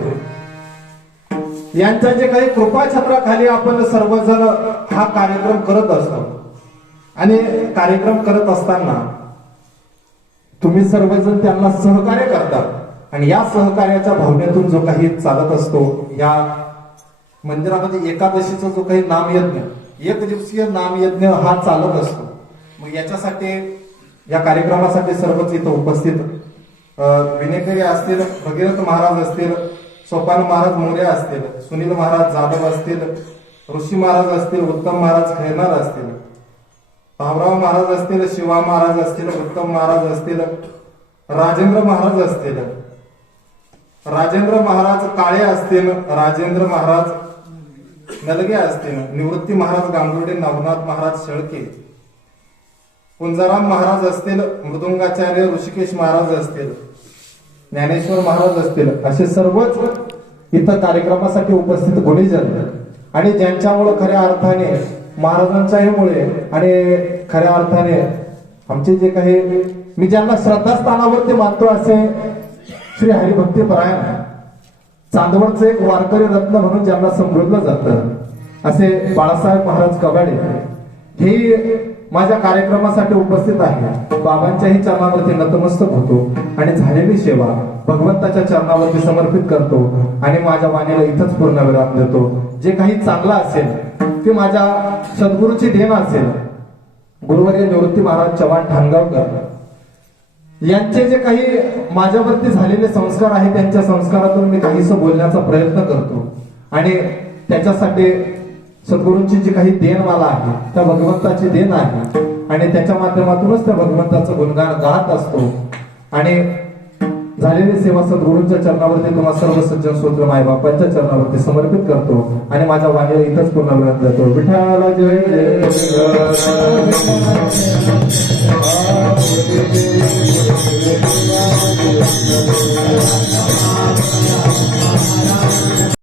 यांच्या जे काही कृपा छत्राखाली आपण सर्वजण हा कार्यक्रम करत असतो. आणि कार्यक्रम करत असताना तुम्ही सर्वजण त्यांना सहकार्य करतात. आणि या सहकार्याच्या भावनेतून जो काही चालत असतो, या मंदिरामध्ये एकादशीचा जो काही नामयज्ञ, एक दिवसीय नामयज्ञ हा चालत असतो. मग याच्यासाठी, या कार्यक्रमासाठी सर्वच इथं उपस्थित विनेकरी असतील, भगीरथ महाराज असतील, सोपान महाराज मोरे असतील, सुनील महाराज जाधव असतील, ऋषी महाराज असतील, उत्तम महाराज खैरनार असतील, भावराव महाराज असतील, शिवा महाराज असतील, उत्तम महाराज असतील, राजेंद्र महाराज असतील, राजेंद्र महाराज काळे असतील, राजेंद्र महाराज नलगे असतील, निवृत्ती महाराज गांगुर्डे, नवनाथ महाराज शेळके, कुंजाराम महाराज असतील, मृदुंगाचार्य ऋषिकेश महाराज असतील, ज्ञानेश्वर महाराज असतील, असे सर्वच इथं कार्यक्रमासाठी उपस्थित गुणीजन आणि ज्यांच्यामुळे खऱ्या अर्थाने महाराजांच्यामुळे आणि खऱ्या अर्थाने आमचे जे काही, मी ज्यांना श्रद्धास्थानावरती मानतो असे श्री हरिभक्तीपरायण चांदवडचं एक वारकरी रत्न म्हणून ज्यांना संबोधलं जातं असे बाळासाहेब महाराज कबाडे हे माझ्या कार्यक्रमासाठी उपस्थित आहे. बाबांच्याही चरणावरती नतमस्तक होतो आणि झालेली सेवा भगवंताच्या चरणावरती समर्पित करतो आणि माझ्या वाणीला इथंच पूर्ण विराम देतो. जे काही चांगलं असेल ते माझ्या सद्गुरूची देण असेल. गुरुवर्य निवृत्ती महाराज चव्हाण ठाणगावकर यांचे जे काही माझ्यावरती झालेले संस्कार आहेत, त्यांच्या संस्कारातून मी काहीसं बोलण्याचा प्रयत्न करतो आणि त्याच्यासाठी सद्गुरूंची जी काही देण मला आहे त्या भगवंताची देण आहे आणि त्याच्या माध्यमातूनच त्या भगवंताचं गुणगान गात असतो. आणि झालेली सेवा सद्गुरूंच्या चरणावरती तुम्हा सर्व सज्जन श्रोत्र माय बापांच्या चरणावरती समर्पित करतो आणि माझ्या वाणीला इथंच पूर्ण विराम देतो. विठ्ठला जय जय